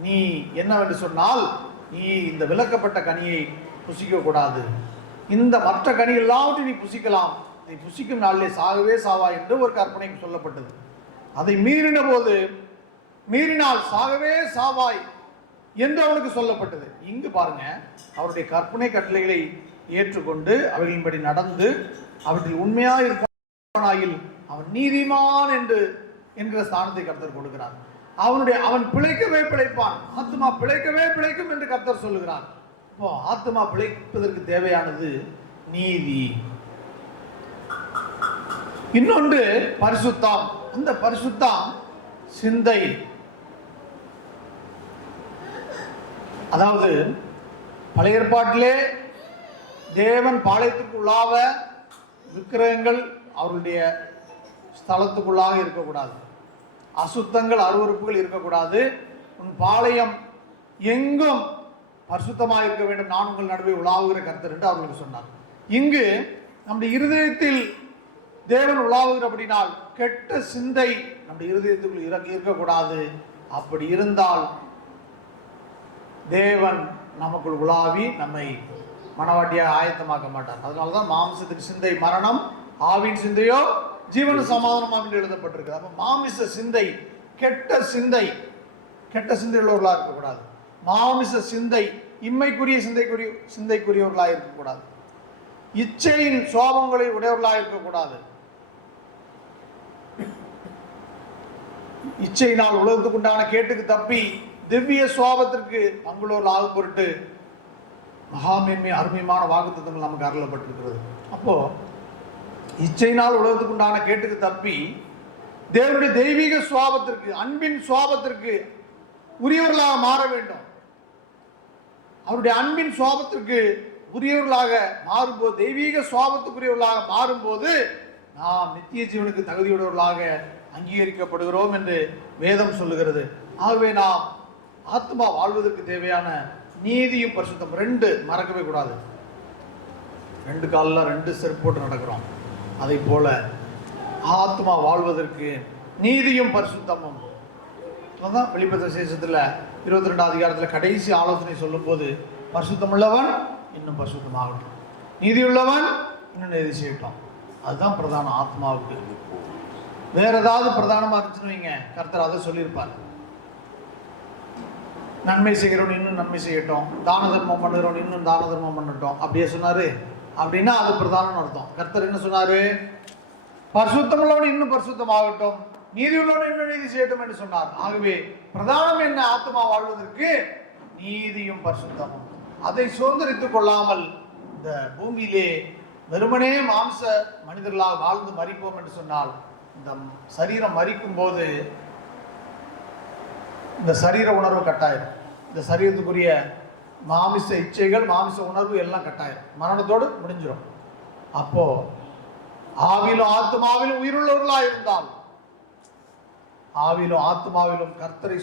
நீ என்னவென்று சொன்னால், நீ இந்த விலக்கப்பட்ட கனியை புசிக்க கூடாது, இந்த மற்ற கனி எல்லாவற்றையும் நீ புசிக்கலாம், நீ புசிக்கும் நாளிலே சாகவே சாவா என்று ஒரு கற்பனைக்கு சொல்லப்பட்டது. அதை மீறின போது, மீறினால் சாகவே சாவாய் என்று அவனுக்கு சொல்லப்பட்டது. இங்கு பாருங்க, அவருடைய கற்பனை கட்டளைகளை ஏற்றுக்கொண்டு அவைகளின்படி நடந்து அவற்றில் உண்மையா இருப்பானாயில் அவன் நீதிமான் என்று என்கிற ஸ்தானத்தை கர்த்தர் கொடுக்கிறார். அவன் பிழைக்கவே பிழைப்பான், ஆத்மா பிழைக்கவே பிழைக்கும் என்று கர்த்தர் சொல்லுகிறார். இப்போ ஆத்மா பிழைப்பதற்கு தேவையானது நீதி. இன்னொன்று பரிசுத்தம். அந்த பரிசுத்தம் சிந்தை. அதாவது பழைய ஏற்பாட்டிலே தேவன் பாளையத்திற்கு உள்ளாக விக்கிரகங்கள் அவருடைய ஸ்தலத்துக்குள்ளாக இருக்கக்கூடாது, அசுத்தங்கள் அருவருப்புகள் இருக்கக்கூடாது, உன் பாளையம் எங்கும் பரிசுத்தமாக இருக்க வேண்டும், நான் உங்கள் நடுவே உலாவுகிற கர்த்தர் என்று அவர்களுக்கு சொன்னார். இங்கு நம்முடைய இருதயத்தில் தேவன் உலாவுகிறபடினால் கெட்ட சிந்தை நம்முடைய இருதயத்துக்குள் இருக்கக்கூடாது. அப்படி இருந்தால் தேவன் நமக்குள் உலாவி நம்மை மனவாட்டியாக ஆயத்தமாக்க மாட்டார். அதனாலதான் மாம்சத்துக்கு சிந்தை மரணம், ஆவின் சிந்தையோ ஜீவன சமாதானம் என்று எழுதப்பட்டிருக்கு. அப்ப மாமிச சிந்தை, கெட்ட சிந்தையுள்ளவர்களாக இருக்கக்கூடாது. மாமிச சிந்தை, இம்மைக்குரிய சிந்தைக்குரியவர்களாக இருக்கக்கூடாது. இச்சையின் சுவாபங்களை உடையவர்களாக இருக்கக்கூடாது. இச்சையினால் உலகத்துக்கு உண்டான கேட்டுக்கு தப்பி திவ்ய சுவாபத்திற்கு பங்குள்ளவர்கள் ஆகும் பொருட்டு மகாமேன்மை அருமையான வாக்குத்தத்தங்கள் நமக்கு அருளப்பட்டிருக்கிறது. அப்போ இச்சையினால் உலகத்துக்கு உண்டான கேட்டுக்கு தப்பி தேவனுடைய தெய்வீக சுவாபத்திற்கு, அன்பின் சுவாபத்திற்கு உரியவர்களாக மாற வேண்டும். அவருடைய அன்பின் சுவாபத்திற்கு உரியவர்களாக மாறும்போது, தெய்வீக சுவாபத்துக்குரியவர்களாக மாறும்போது நாம் நித்திய ஜீவனுக்கு தகுதியுடையவர்களாக அங்கீகரிக்கப்படுகிறோம் என்று வேதம் சொல்லுகிறது. ஆகவே நாம் ஆத்மா வாழ்வதற்கு தேவையான நீதியும் பரிசுத்தம் ரெண்டு மறக்கவே கூடாது. ரெண்டு காலில் ரெண்டு செருப்பு போட்டு நடக்கிறோம். அதை போல ஆத்மா வாழ்வதற்கு நீதியும் பரிசுத்தமும். அதான் வெளிப்படுத்த விசேஷத்தில் 22ஆம் அதிகாரத்தில் கடைசி ஆலோசனை சொல்லும் போது, பரிசுத்தம் உள்ளவன் இன்னும் வேற ஏதாவது பிரதானமா இருந்துச்சுன்னு வைங்க, கர்த்தர் அதை சொல்லியிருப்பார். நன்மை செய்கிறவன் இன்னும் நன்மை செய்யட்டும், தான தர்மம் பண்ணுகிறவன் இன்னும் தான தர்மம் பண்ணட்டும், அப்படியே சொன்னாரு. அப்படின்னா அது பிரதானம் அர்த்தம். கர்த்தர் என்ன சொன்னாரு? பரிசுத்தம் உள்ளவன் இன்னும் பரிசுத்தமாகட்டும், நீதி உள்ளவன் இன்னும் நீதி செய்யட்டும் என்று சொன்னார். ஆகவே பிரதானம் என்ன? ஆத்மா வாழ்வதற்கு நீதியும் பரிசுத்தமும். அதை சுதந்திரித்துக் கொள்ளாமல் இந்த பூமியிலே வெறுமனே மாம்ச மனிதர்களாக வாழ்ந்து மரிப்போம் என்று சொன்னால், இந்த சரீரம் மரிக்கும் போது இந்த சரீர உணர்வு கட்டாயிரும். இந்த சரீரத்துக்குரிய மாமிச இச்சைகள், மாமிச உணர்வு எல்லாம் கட்டாயிரும். மரணத்தோடு முடிஞ்சிடும். அப்போ ஆவிலும் ஆத்மாவிலும் உயிருள்ளவர்களாக இருந்தால், ஆவிலும் ஆத்மாவிலும் கர்த்தரை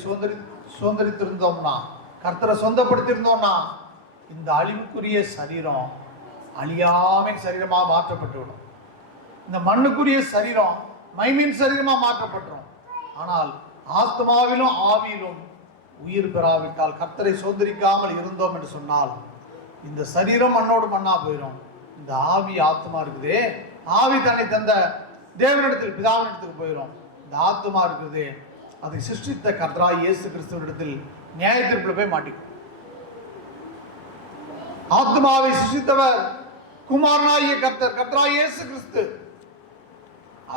சுதந்திரித்திருந்தோம்னா, கர்த்தரை சொந்தப்படுத்தியிருந்தோம்னா, இந்த அழிவுக்குரிய சரீரம் அழியாமின் சரீரமாக மாற்றப்பட்டுவிடும். இந்த மண்ணுக்குரிய சரீரம் மைமின் சரீரமாக மாற்றப்பட்டுரும். ஆனால் ஆத்மாவிலும் ஆவியிலும் உயிர் பெறாவிட்டால், கர்த்தரை சுதந்திரிக்காமல் இருந்தோம் என்று சொன்னால், இந்த சரீரம் மண்ணோடு மண்ணா போயிடும். இந்த ஆவி ஆத்மா இருக்குதே, ஆவி தன்னை தந்த தேவனிடத்தில் பிதாவினிடத்துக்கு போயிடும். இந்த ஆத்மா இருக்குதே, அதை சிருஷ்டித்த கர்த்தராகிய இயேசு கிறிஸ்துவினிடத்தில் நியாய தீர்ப்புல போய் மாட்டிக்கும். ஆத்மாவை சிருஷ்டித்தவர் குமாரனாகிய கர்த்தர், கர்த்தராகிய இயேசு கிறிஸ்து.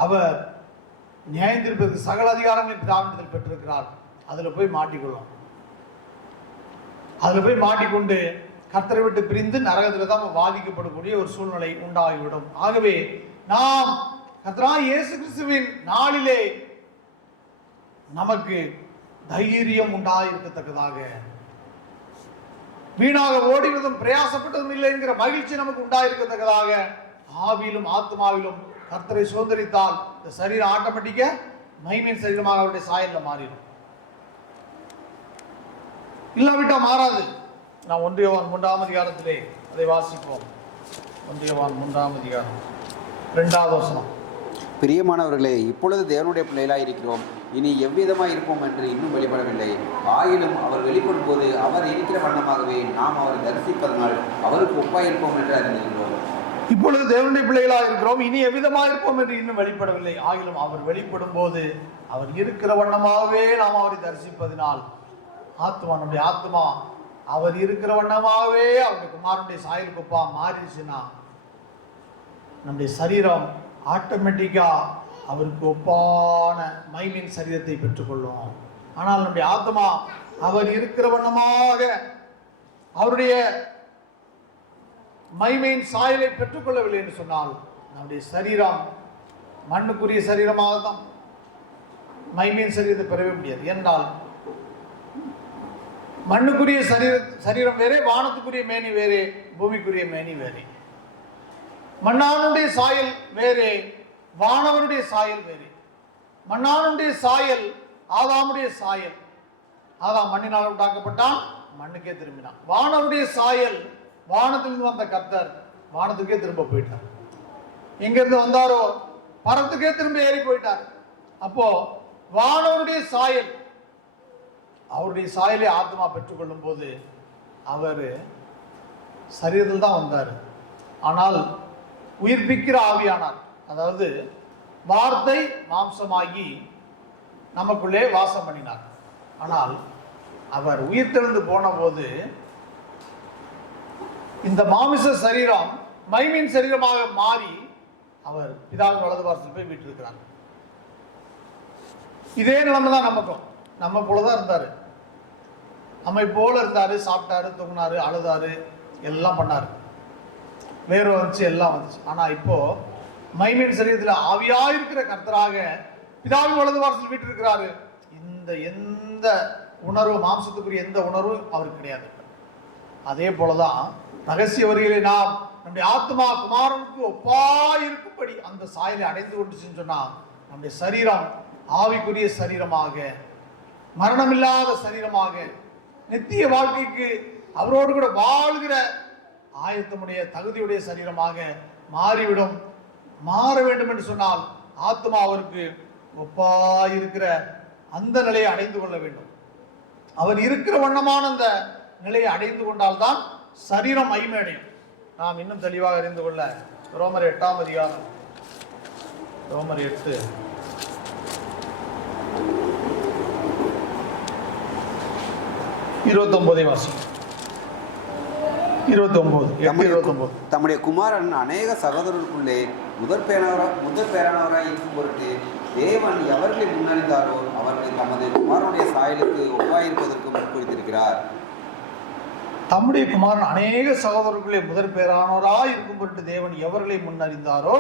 அவர் நியாய தீர்ப்பதற்கு சகல அதிகாரங்களை பிதாவினிடத்தில் பெற்றிருக்கிறார். அதுல போய் மாட்டிக்கொள்ளும். அதுல போய் மாட்டிக்கொண்டு கர்த்தரை விட்டு பிரிந்து நரகத்தில் தான் பாதிக்கப்படக்கூடிய ஒரு சூழ்நிலை உண்டாகிவிடும். ஆகவே நாம் கர்த்தராகிய இயேசு கிறிஸ்துவின் நாளிலே நமக்கு தைரியம் உண்டாயிருக்கத்தக்கதாக, வீணாக ஓடிவதும் பிரயாசப்பட்டதும் இல்லை என்கிற மகிழ்ச்சி நமக்கு உண்டாயிருக்கத்தக்கதாக, ஆவியிலும் ஆத்மாவிலும் கர்த்தரை சுதந்திரித்தால் இந்த சரீரம் ஆட்டோமேட்டிக்கா மைமின் சரீரமாக அவருடைய சாயல்ல மாறிடும். இல்லாவிட்டா மாறாது. நான் 1 யோவான் 3ஆம் அதிகாரத்திலே அதை வாசிப்போம். 1 யோவான் 3ஆம் அதிகாரம் 2வது வசனம். பிரியமானவர்களே, இப்பொழுது தேவனுடைய பிள்ளைகளாய் இருக்கிறோம், இனி எவ்விதமாய் இருப்போம் என்று இன்னும் வெளிப்படவில்லை. ஆயினும் அவர் வெளிப்படும் போது அவர் இருக்கிற வண்ணமாகவே நாம் அவரை தரிசிப்பதனால் அவருக்கு ஒப்பாயிருப்போம் என்று அறிந்திருக்கிறோம். இப்பொழுது தேவனுடைய பிள்ளைகளாக இருக்கிறோம், இனி எவ்விதமாக இருப்போம் என்று இன்னும் வெளிப்படவில்லை. ஆகிலும் அவர் வெளிப்படும் போது அவர் இருக்கிற வண்ணமாகவே நாம் அவரை தரிசிப்பதினால், ஆத்மா, நம்முடைய ஆத்மா அவர் இருக்கிற வண்ணமாகவே அவருடைய குமாரனுடைய சாயல் குப்பா மாறிடுச்சுன்னா, நம்முடைய சரீரம் ஆட்டோமேட்டிக்கா அவருக்கு ஒப்பான மைமின் சரீரத்தை பெற்றுக்கொள்ளும். ஆனால் நம்முடைய ஆத்மா அவர் இருக்கிற வண்ணமாக அவருடைய மைமையின் சாயலை பெற்றுக்கொள்ளவில்லை என்று சொன்னால், நம்முடைய சரீரம் மண்ணுக்குரிய சரீரமாக தான், மைமையின் சரீரத்தை பெறவே முடியாது. என்றால் மண்ணுக்குரிய சரீரம் வேறே, வானத்துக்குரிய மேனி வேறே, பூமிக்குரிய மேனி வேறே. மண்ணானுடைய சாயல் வேறே, வானவருடைய சாயல் வேறே. மண்ணானுடைய சாயல் ஆதாமுடைய சாயல். ஆதாம் மண்ணினால் உண்டாக்கப்பட்டான், மண்ணுக்கே திரும்பினான். வானவருடைய சாயல், வானத்திலிருந்து வந்த கர்த்தர் வானத்துக்கே திரும்ப போயிட்டார். எங்கிருந்து வந்தாரோ பரத்துக்கே திரும்ப ஏறி போயிட்டார். அப்போ வானவருடைய சாயல், அவருடைய சாயலை ஆத்மா பெற்றுக்கொள்ளும் போது அவர் சரீரத்தில் தான் வந்தார். ஆனால் உயிர்ப்பிக்கிற ஆவியானார். அதாவது வார்த்தை மாம்சமாகி நமக்குள்ளே வாசம் பண்ணினார். ஆனால் அவர் உயிர்த்தெழுந்து போன போது இந்த மாமிச சரீரம் மைமின் சரீரமாக மாறி அவர் பிதாவின் வலது பாரத்தில் போய் வீட்டிருக்கிறார். இதே நிலைமை தான் நமக்கும். நம்ம போலதான் இருந்தாரு, நம்மை போல இருந்தாரு. சாப்பிட்டாரு, தூங்கினாரு, அழுதாரு, எல்லாம் பண்ணாரு, வேறு வந்துச்சு, எல்லாம் வந்துச்சு. ஆனா இப்போ மைமின் சரீரத்தில் ஆவியாயிருக்கிற கர்த்தராக பிதாவின் வலது பாரத்தில் வீட்டிருக்கிறாரு. இந்த எந்த உணர்வு, மாம்சத்துக்குரிய எந்த உணர்வும் அவருக்கு கிடையாது. அதே போலதான் ரகசிய வரிகளை நாம் நம்முடைய ஆத்மா குமாரனுக்கு ஒப்பாயிருக்கும்படி அந்த சாயலை அடைந்து கொண்டு சொன்னா, நம்முடைய சரீரம் ஆவிக்குரிய சரீரமாக, மரணமில்லாத சரீரமாக, நித்திய வாழ்க்கைக்கு அவரோடு கூட வாழ்கிற ஆயத்தமுடைய தகுதியுடைய சரீரமாக மாறிவிடும். மாற வேண்டும் என்று சொன்னால் ஆத்மா அவருக்கு ஒப்பாயிருக்கிற அந்த நிலையை அடைந்து கொள்ள வேண்டும். அவர் இருக்கிற வண்ணமான அந்த நிலையை அடைந்து கொண்டால்தான் சரீரம் மகிமையடையும். நாம் இன்னும் தெளிவாக அறிந்து கொள்ள ரோமர் 8ஆம் அதிகாரம், ரோமர் 8 29 வாசி. 29. தம்முடைய குமாரன் அநேக சகோதரர்களுக்குள்ளே முதற் பேரானவராய் இருக்கும் பொருட்டு தேவன் எவர்களை முன்னறிந்தாரோ அவர்களை தமது குமாரனுடைய சாயலுக்கு ஒப்பாயிருப்பதற்கு முன்குறித்திருக்கிறார். தம்முடைய குமாரன் அநேக சகோதரர்களே முதற் பேரானவராய் இருக்கும் பொருட்டு தேவன் எவர்களை முன்னறிந்தாரோ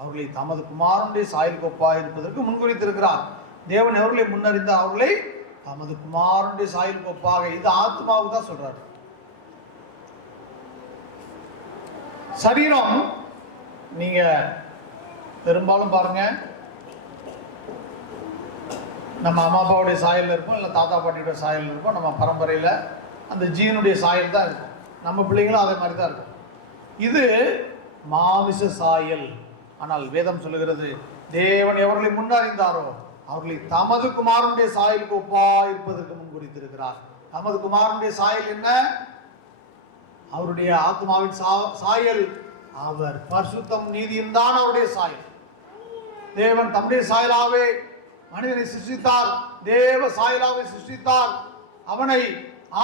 அவர்களை தமது குமாரனுடைய சாயலுக்கு ஒப்பாயிருப்பதற்கு முன்குறித்திருக்கிறார். தேவன் எவர்களை முன்னறிந்தார் அவர்களை தமது குமாரனுடைய சாயலுக்கு ஒப்பாக. இது ஆத்மாவுக்கு தான் சொல்றாரு. சரீரம் நீங்க பெரும்பாலும் பாருங்க, நம்ம அம்மா அப்பாவுடைய சாயல் இருப்போம், இல்லை தாத்தா பாட்டியோட சாயல் இருப்போம். நம்ம பரம்பரையில் அந்த ஜீனுடைய சாயல் தான் இருக்கும். நம்ம பிள்ளைங்களும் அதே மாதிரி தான் இருக்கும். இது மாமிச சாயல். ஆனால் வேதம் சொல்லுகிறது தேவன் எவர்களை முன்னறிந்தாரோ அவர்களை தமது குமாரனுடைய சாயலுக்கு ஒப்பா இருப்பதற்கு முன்குறித்திருக்கிறார். தமது குமாரனுடைய சாயல் என்ன? அவருடைய ஆத்மாவின் சாயல். அவர் பரிசுத்தம் நீதியும் தான் அவருடைய சாயல். தேவன் தம்முடைய சாயலாவே மனிதனை சிருஷ்டித்தார். தேவ சாயலாவை சிருஷ்டித்தார். அவனை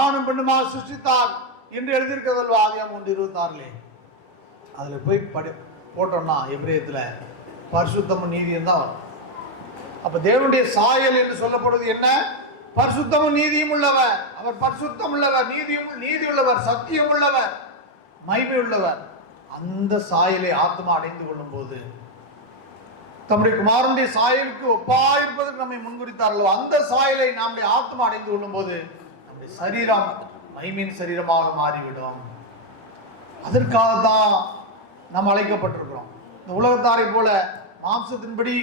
ஆணும் பெண்ணுமாக சிருஷ்டித்தார் என்று எழுதியிருக்கிறதல்வா ஆதியாகமம் 1:26. அதுல போய் போட்டோம்னா எபிரேயத்துல பரிசுத்தமும் நீதியும் தான். அப்ப தேவனுடைய சாயல் என்று சொல்லப்படுவது என்ன? பரிசுத்தமும் நீதியும் உள்ளவர். அவர் பரிசுத்தம் உள்ளவர், நீதி உள்ளவர், சத்தியம் உள்ளவர், மகிமை உள்ளவர். அந்த சாயலை ஆத்மா அடைந்து கொள்ளும் போது தம்முடைய குமாரனுடைய சாயலுக்கு ஒப்பாயிருப்பதற்கு நம்மை முன்குறித்தார்களோ அந்த சாயலை நம்முடைய ஆத்மா அடைந்து கொள்ளும் போது நம்முடைய சரீரம் மகிமையின் சரீரமாக மாறிவிடும். அதற்காக தான் நாம் அழைக்கப்பட்டிருக்கிறோம். இந்த உலகத்தாரை போல மாம்சத்தின்படி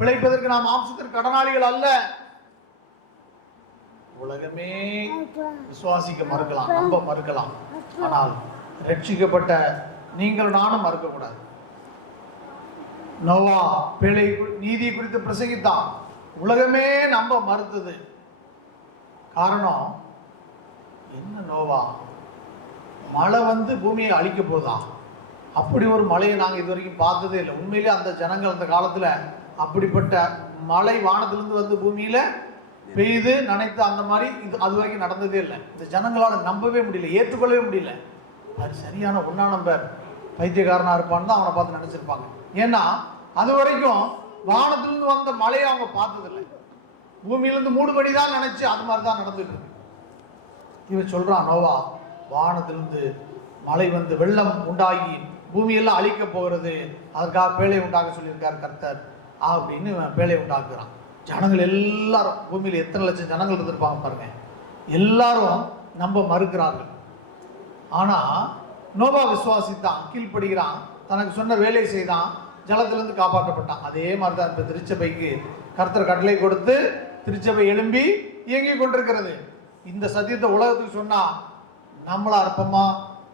பிழைப்பதற்கு நாம் மாம்சத்திற்கு கடனாளிகள் அல்ல. உலகமே விசுவாசிக்க மறுக்கலாம், நம்ப மறுக்கலாம். ஆனால் ரட்சிக்கப்பட்ட நீங்கள் நானும் மறுக்கக்கூடாது. நோவா பிழை நீதி குறித்து பிரசங்கித்தான். உலகமே நம்ப மறுத்தது. காரணம் என்ன? நோவா மழை வந்து பூமியை அழிக்க போதா? அப்படி ஒரு மழையை நாங்கள் இது வரைக்கும் பார்த்ததே இல்லை. உண்மையிலே அந்த ஜனங்கள் அந்த காலத்தில் அப்படிப்பட்ட மழை வானத்திலிருந்து வந்து பூமியில பெய்து நினைத்து அந்த மாதிரி அது வரைக்கும் நடந்ததே இல்லை. இந்த ஜனங்களால் நம்பவே முடியல, ஏற்றுக்கொள்ளவே முடியல. அது சரியான ஒன்னா நம்பர் பைத்தியக்காரனா இருப்பான்னு தான் அவனை பார்த்து நினைச்சிருப்பாங்க. ஏன்னா அது வரைக்கும் வானத்திலிருந்து வந்த மழையை அவங்க பார்த்ததில்லை. பூமியிலிருந்து மூடுபடி தான் நினைச்சு அது மாதிரி தான் நடந்துட்டு இருக்கு. இவன் சொல்றான், நோவா வானத்திலிருந்து மழை வந்து வெள்ளம் உண்டாகி பூமியெல்லாம் அழிக்க போகிறது, அதற்காக பேழை உண்டாக சொல்லியிருக்கார் கர்த்தர் அப்படின்னு பேழை உண்டாக்குறான். ஜனங்கள் எல்லாரும், பூமியில் எத்தனை லட்சம் ஜனங்கள் இருந்திருப்பாங்க பாருங்க, எல்லாரும் நம்ப மறுக்கிறார்கள். ஆனா நோவா விசுவாசித்தான், கீழ்ப்படுகிறான், தனக்கு சொன்ன வேலை செய்தான், ஜலத்திலிருந்து காப்பாற்றப்பட்டான். அதே மாதிரி தான் இப்ப திருச்சபைக்கு கர்த்தர் கட்டளை கொடுத்து திருச்சபை எழும்பி இயங்கி கொண்டிருக்கிறது. இந்த சத்தியத்தை உலகத்துக்கு சொன்னா நம்மள அற்பமா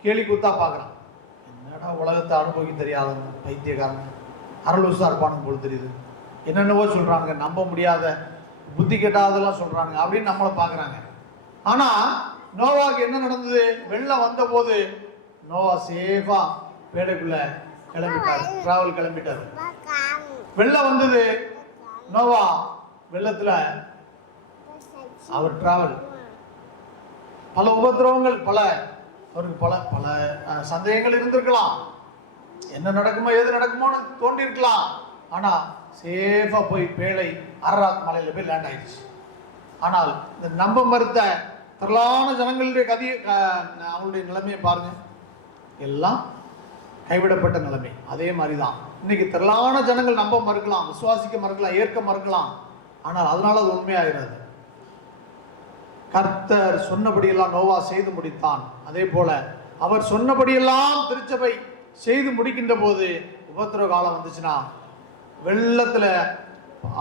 கேலி கூத்தா பார்க்குறான். என்னடா உலகத்தை அனுபவிக்க தெரியாதவங்க, பைத்தியக்காரங்க, அரலூசா இருப்பானுங்க போல தெரியுது, என்னென்னவோ சொல்றாங்க, நம்ப முடியாத புத்தி கெட்டாதெல்லாம் சொல்றாங்க அப்படின்னு நம்மளை பார்க்குறாங்க. ஆனா நோவாக்கு என்ன நடந்தது? வெள்ளம் வந்த போது நோவா சேஃபா பேடைக்குள்ள கிளம்பிட்டாரு, டிராவல் கிளம்பிட்டாரு. வெள்ளம் வந்தது, நோவா வெள்ளத்துல அவர் டிராவல். பல உபத்திரவங்கள், அவருக்கு பல பல சந்தேகங்கள் இருந்திருக்கலாம். என்ன நடக்குமோ ஏது நடக்குமோன்னு தோண்டி இருக்கலாம். ஆனா சேஃபா போய் பேழை அரராத் மலையில போய் லேண்ட் ஆயிடுச்சு. ஆனால் இந்த நம்ப மறுத்த திரளான ஜனங்களுடைய அவங்களுடைய நிலைமையை பாருங்க, எல்லாம் கைவிடப்பட்ட நிலைமை. அதே மாதிரிதான் இன்னைக்கு திரளான ஜனங்கள் நம்ப மறுக்கலாம், விசுவாசிக்க மறுக்கலாம், ஏற்க மறுக்கலாம். ஆனால் அதனால அது உண்மையாகிறது. கர்த்தர் சொன்னபடியெல்லாம் நோவா செய்து முடித்தான். அதே போல அவர் சொன்னபடியெல்லாம் திருச்சபை செய்து முடிக்கின்ற போது உபத்திரவ காலம் வந்துச்சுன்னா வெள்ளத்துல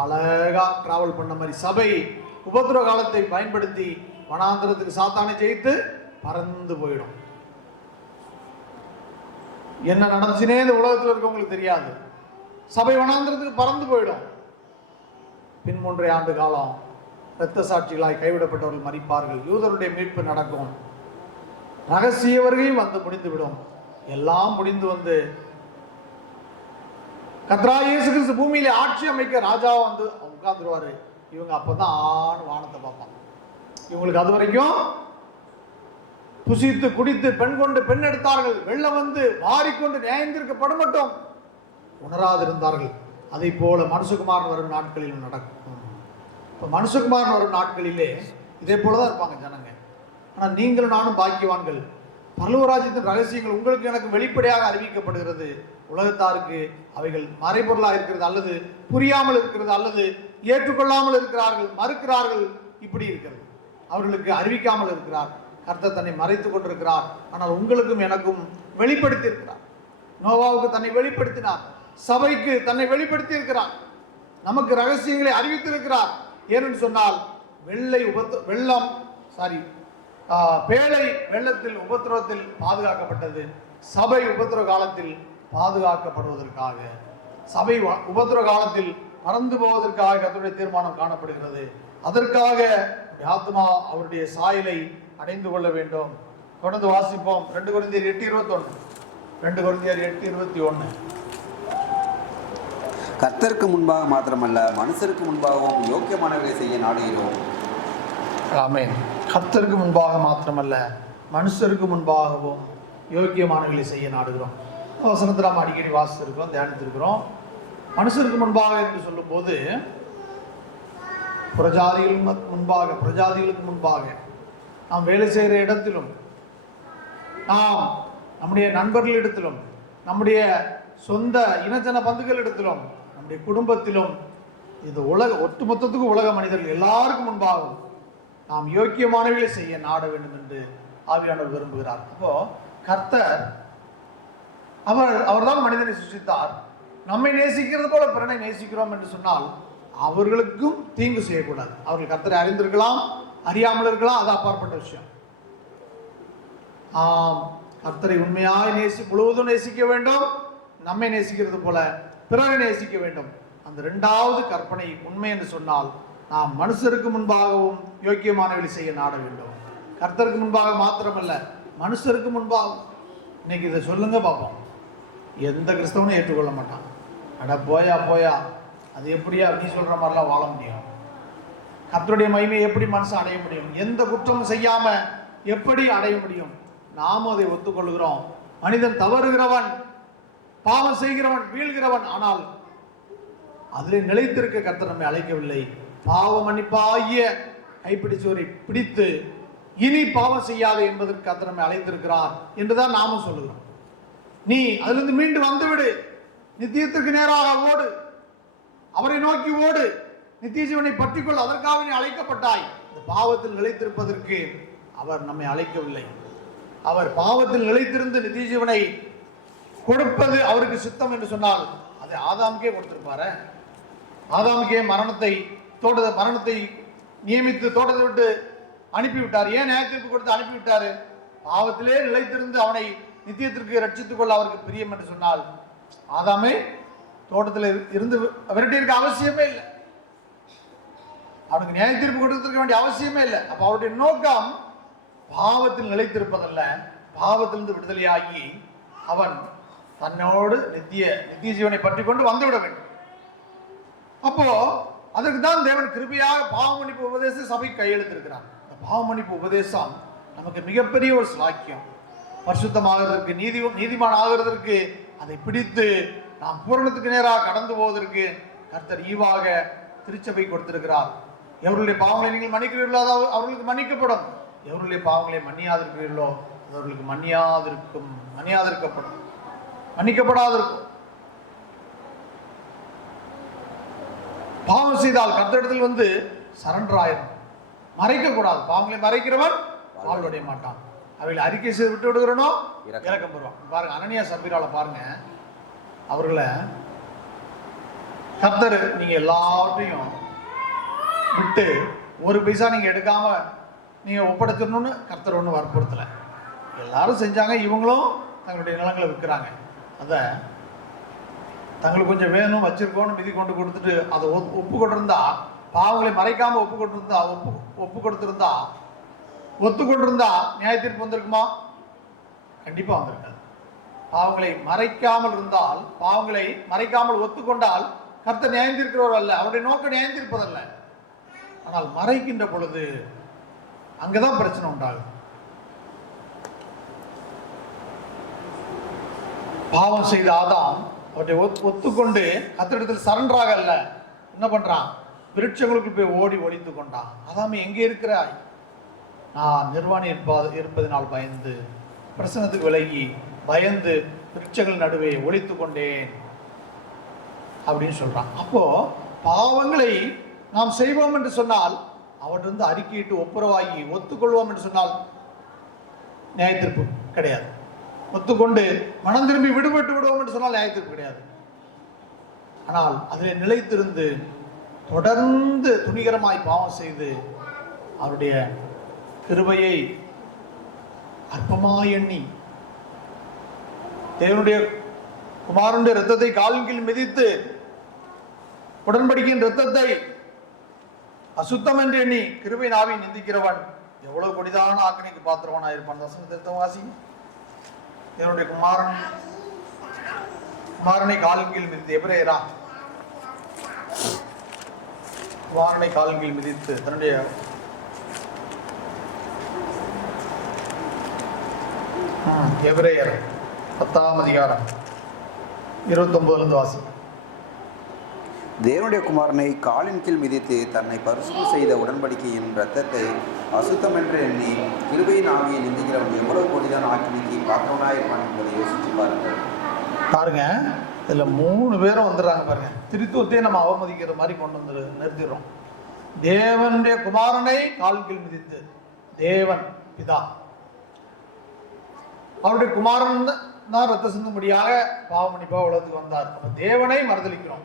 அழகா டிராவல் பண்ண மாதிரி சபை உபத்திரவ காலத்தை பயன்படுத்தி வனாந்திரத்துக்கு சாத்தானை ஜெயித்து பறந்து போயிடும். என்ன நடந்துச்சுனே இந்த உலகத்தில் இருக்கவங்களுக்கு தெரியாது. சபை வனாந்திரத்துக்கு பறந்து போயிடும். பின் 3 ஆண்டு காலம் இரத்த சாட்சிகளாய் கைவிடப்பட்டவர்கள் மரிப்பார்கள். யூதருடைய மீட்பு நடக்கும். ரகசிய வருகையும் வந்து முடிந்துவிடும். எல்லாம் முடிந்து வந்து கர்த்தராகிய இயேசு கிறிஸ்து பூமியில ஆட்சி அமைக்க ராஜாவை வந்து உட்கார்ந்துருவாரு. இவங்க அப்பதான் வானத்தை பார்ப்பாங்க. இவங்களுக்கு அது வரைக்கும் புசித்து குடித்து பெண் கொண்டு பெண் எடுத்தார்கள். வெள்ளம் வந்து வாரிக்கொண்டு நியாயந்திருக்கப்படும் மட்டும் உணராதிருந்தார்கள். அதை போல மனுஷகுமாரன் வரும் நாட்களிலும் நடக்கும். இப்போ மனுஷகுமாரன் வரும் நாட்களிலே இதே போலதான் இருப்பாங்க ஜனங்க. ஆனால் நீங்களும் நானும் பாக்கியவான்கள். பரலோகராஜ்யத்தின் ரகசியங்கள் உங்களுக்கு எனக்கு வெளிப்படையாக அறிவிக்கப்படுகிறது. உலகத்தாருக்கு அவைகள் மறைபொருளாக இருக்கிறது, அல்லது புரியாமல் இருக்கிறது, அல்லது ஏற்றுக்கொள்ளாமல் இருக்கிறார்கள், மறுக்கிறார்கள். இப்படி இருக்கிறது. அவர்களுக்கு அறிவிக்காமல் இருக்கிறார். கர்த்தர் தன்னை மறைத்துக் கொண்டிருக்கிறார். ஆனால் உங்களுக்கும் எனக்கும் வெளிப்படுத்தி இருக்கிறார். நோவாவுக்கு தன்னை வெளிப்படுத்தினார். சபைக்கு தன்னை வெளிப்படுத்தி இருக்கிறார். நமக்கு ரகசியங்களை அறிவித்திருக்கிறார். ஏனென்று சொன்னால் பேழை வெள்ளத்தில் உபத்திரவத்தில் பாதுகாக்கப்பட்டது. சபை உபத்திரவ காலத்தில் பாதுகாக்கப்படுவதற்காக, சபை உபத்திரவ காலத்தில் பறந்து போவதற்காக கர்த்தருடைய தீர்மானம் காணப்படுகிறது. அதற்காக ஆத்மா அவருடைய சாயலை அடைந்து கொள்ள வேண்டும். தொடர்ந்து வாசிப்போம். 2 கொரிந்தியர் 8:21. 2 கொரிந்தியர் 8:21. கர்த்தருக்கு முன்பாக மாத்திரமல்ல, மனுஷருக்கு முன்பாகவும் யோக்கியமானவர்களை செய்ய நாடுகிறோம். ஆமென். கர்த்தருக்கு முன்பாக மாத்திரமல்ல, மனுஷருக்கு முன்பாகவும் யோக்கியமானவர்களை செய்ய நாடுகிறோம். வசனத்தில் நாம் அடிக்கடி வாசித்திருக்கிறோம், தியானித்திருக்கிறோம். மனுஷருக்கு முன்பாக என்று சொல்லும்போது பிரஜாதிகளுக்கு முன்பாக, நாம் வேலை செய்கிற இடத்திலும், நாம் நம்முடைய நண்பர்களிடத்திலும், நம்முடைய சொந்த இனஜன பந்துகளிடத்திலும், நம்முடைய குடும்பத்திலும், இது ஒட்டுமொத்தத்துக்கு உலக மனிதர்கள் எல்லாருக்கும் முன்பாகவும் நாம் யோக்கியமானவர்களை செய்ய நாட வேண்டும் என்று ஆவியானவர் விரும்புகிறார். அப்போ கர்த்தர் அவர்தான் மனிதனை சிருஷ்டித்தார். நம்மை நேசிக்கிறது போல பிறனை நேசிக்கிறோம் என்று சொன்னால் அவர்களுக்கும் தீங்கு செய்யக்கூடாது. அவர்கள் கர்த்தரை அறிந்திருக்கலாம், அறியாமல் இருக்கலாம், அது அப்பாற்பட்ட விஷயம். கர்த்தரை உண்மையாய் முழுவதும் நேசிக்க வேண்டும். நம்மை நேசிக்கிறது போல பிறரை நேசிக்க வேண்டும். அந்த 2வது கற்பனை உண்மை என்று சொன்னால் நாம் மனுஷருக்கு முன்பாகவும் யோக்கியமானவர்களை செய்ய நாட வேண்டும். கர்த்தருக்கு முன்பாக மாத்திரமல்ல, மனுஷருக்கு முன்பாகவும். இன்னைக்கு இதை சொல்லுங்க பார்ப்போம். எந்த கிறிஸ்தவனும் ஏற்றுக்கொள்ள மாட்டான். அட போயா அது எப்படியா நீ சொல்ற மாதிரிலாம் வாழ முடியும்? கர்த்தருடைய மகிமையை எப்படி மனுஷன் அடைய முடியும்? எந்த குற்றமும் செய்யாம எப்படி அடைய முடியும்? நாமும் அதை ஒத்துக்கொள்கிறோம். மனிதன் தவறுகிறவன், பாவம் செய்கிறவன், வீழ்கிறவன். ஆனால் அதில் நிலைத்திருக்க கர்த்தர் நம்மை அழைக்கவில்லை. பாவ மன்னிப்பாகிய கைப்பிடிச்சோரை பிடித்து இனி பாவம் செய்யாத என்பதற்கு கர்த்தர் நம்மை அழைத்திருக்கிறார் என்றுதான் நாமும் சொல்லுகிறோம். நீ அதிலிருந்து மீண்டு வந்துவிடு, நித்தியத்திற்கு நேராக ஓடு, அவரை நோக்கி ஓடு, நித்திய ஜீவனை பற்றிக்கொள். அதற்காக நீ அழைக்கப்பட்டாய். இந்த பாவத்தில் நிலைத்திருப்பதற்கு அவர் நம்மை அழைக்கவில்லை. அவர் பாவத்தில் நிலைத்திருந்து நித்திய ஜீவனை கொடுப்பது அவருக்கு சித்தம் என்று சொன்னால் அதை ஆதாமுக்கே கொடுத்திருப்பாரு. ஆதாமுக்கே மரணத்தை நியமித்து தோட்டத்தை விட்டு அனுப்பிவிட்டார். ஏன் நியாயத்தீர்ப்பு கொடுத்து அனுப்பிவிட்டாரு? பாவத்திலே நிலைத்திருந்து அவனை நித்தியத்திற்கு ரட்சித்துக் கொள்ள அவருக்கு பிரியம் என்று சொன்னால் ஆதாமை தோட்டத்தில் இருந்து விரட்டி இருக்க அவசியமே இல்லை. அவனுக்கு நியாயத்தீர்ப்பு கொடுத்திருக்க வேண்டிய அவசியமே இல்லை. அப்ப அவருடைய நோக்கம் பாவத்தில் நிலைத்திருப்பதல்ல, பாவத்திலிருந்து விடுதலையாகி அவன் தன்னோடு நித்திய ஜீவனை பற்றி கொண்டு வந்துவிட வேண்டும். அப்போ அதற்கு தான் தேவன் கிருபையாக பாவ மன்னிப்பு உபதேச சபை கையெழுத்திருக்கிறார். இந்த பாவ மன்னிப்பு உபதேசம் நமக்கு மிகப்பெரிய ஒரு சாக்கியம். பரிசுத்தமாகிறதற்கு, நீதிமான் ஆகிறதற்கு, அதை பிடித்து நாம் பூரணத்துக்கு நேராக கடந்து போவதற்கு கர்த்தர் ஈவாக திருச்சபை கொடுத்திருக்கிறார். எவர்களுடைய பாவங்களை நீங்கள் மன்னிக்கிறீர்களோ அதாவது அவர்களுக்கு மன்னிக்கப்படும். எவர்களுடைய பாவங்களை மன்னியாதிருக்கிறீர்களோ அது அவர்களுக்கு மன்னிக்கப்படாதிருக்கும். பாவம் செய்தால் கர்த்தரிடத்தில் வந்து சரண்டர் ஆயிரும். மறைக்கக்கூடாது. பாவங்களை மறைக்கிறவன் வாழ்வடைய மாட்டான். அவைகளை அறிக்கை செய்து விட்டு விடுகிறனோ இறக்கம் பெறுவான். பாருங்க, அனனியா சப்பீரால பாருங்க, அவர்களை கர்த்தர் நீங்க எல்லாத்தையும் விட்டு ஒரு பைசா நீங்க எடுக்காம நீங்க ஒப்படைச்சிடணும்னு கர்த்தர் ஒன்றும் வற்புறுத்தலை. எல்லாரும் செஞ்சாங்க. இவங்களும் தங்களுடைய நிலங்களை விற்கிறாங்க. அதை தங்களுக்கு கொஞ்சம் வேணும் வச்சிருக்கோன்னு மிதி கொண்டு கொடுத்துட்டு அதை ஒப்பு கொண்டிருந்தா, பாவங்களை மறைக்காம ஒப்பு கொண்டிருந்தா நியாயத்தீர்ப்பு வந்திருக்குமா? கண்டிப்பா வந்திருக்காது. பாவங்களை மறைக்காமல் இருந்தால், பாவங்களை மறைக்காமல் ஒத்துக்கொண்டால் கர்த்தர் நியாயத்தீர்க்கிறவர் அல்ல. அவருடைய நோக்கம் நியாயத்தீர்ப்பதல்ல. ஆனால் மறைக்கின்ற பொழுது அங்கதான் பிரச்சனை உண்டாகுது. பாவம் செய்த ஆதாம் அவற்றை ஒத்துக்கொண்டு கர்த்தரிடத்தில் சரண்டராக அல்ல, என்ன பண்றான்? விருட்சங்களுக்கு போய் ஓடி ஒளித்து கொண்டான். ஆதாம் எங்கே இருக்கிறாய்? நான் நிர்வாணி இருப்பதனால் பயந்து, பிரசனத்துக்கு விலகி பயந்து விருட்சங்கள் நடுவே ஒளித்து கொண்டேன் அப்படின்னு சொல்றான். அப்போ பாவங்களை நாம் செய்வோம் என்று சொன்னால் அவற்றிருந்து அறிக்கையிட்டு ஒப்புரவாகி ஒத்துக்கொள்வோம் என்று சொன்னால் நியாயத்தீர்ப்பு கிடையாது. ஒத்துக்கொண்டு மனம் திரும்பி விடுபட்டு விடுவோம் என்று சொன்னால் நியாயத்தீர்ப்பு கிடையாது. ஆனால் அதில் நிலைத்திருந்து தொடர்ந்து துணிகரமாய் பாவம் செய்து அவருடைய கிருபையை அற்பமாய் எண்ணி தேவனுடைய குமாரனுடைய இரத்தத்தை காலின் கீழ் மிதித்து உடன்படிக்கையின் இரத்தத்தை அசுத்தம் என்று எண்ணி கிருபை நாவி நிந்திக்கிறவன் எவ்வளவு கொடிதான ஆக்கினைக்கு பாத்திரவனா இருப்பான். தசமத்திருத்தம் வாசி. தேவனுடைய குமாரனை காலின் கீழ் மிதித்து, எபிரேயரா, குமாரனை காலின் கீழ் மிதித்து தன்னுடைய எபிரேயர் 10ஆம் அதிகாரம் 29 வாசி. தேவனுடைய குமாரனை காலின் கீழ் மிதித்து தன்னை பரிசுத்தம் செய்த உடன்படிக்கையின் இரத்தத்தை அசுத்தம் என்று எண்ணி கிருபையின் ஆவியை நிந்திக்கிறவன் எவ்வளவு கொடிதான் ஆக்கினைக்கு பாத்திரவனாயிருப்பான் என்பதை யோசிச்சு பாருங்கள். பாருங்க, இதுல 3 பேரும் வந்துடுறாங்க பாருங்க. திருத்துவத்தை நம்ம அவமதிக்கிற மாதிரி கொண்டு வந்து நிறுத்திடுறோம். தேவனுடைய குமாரனை காலின் கீழ் மிதித்து, தேவன் பிதா அவருடைய குமாரன் தான் ரத்த சிந்தும்படியாக பாவமன்னிப்பா உலகத்துக்கு வந்தார். நம்ம தேவனை மறுதலிக்கிறோம்.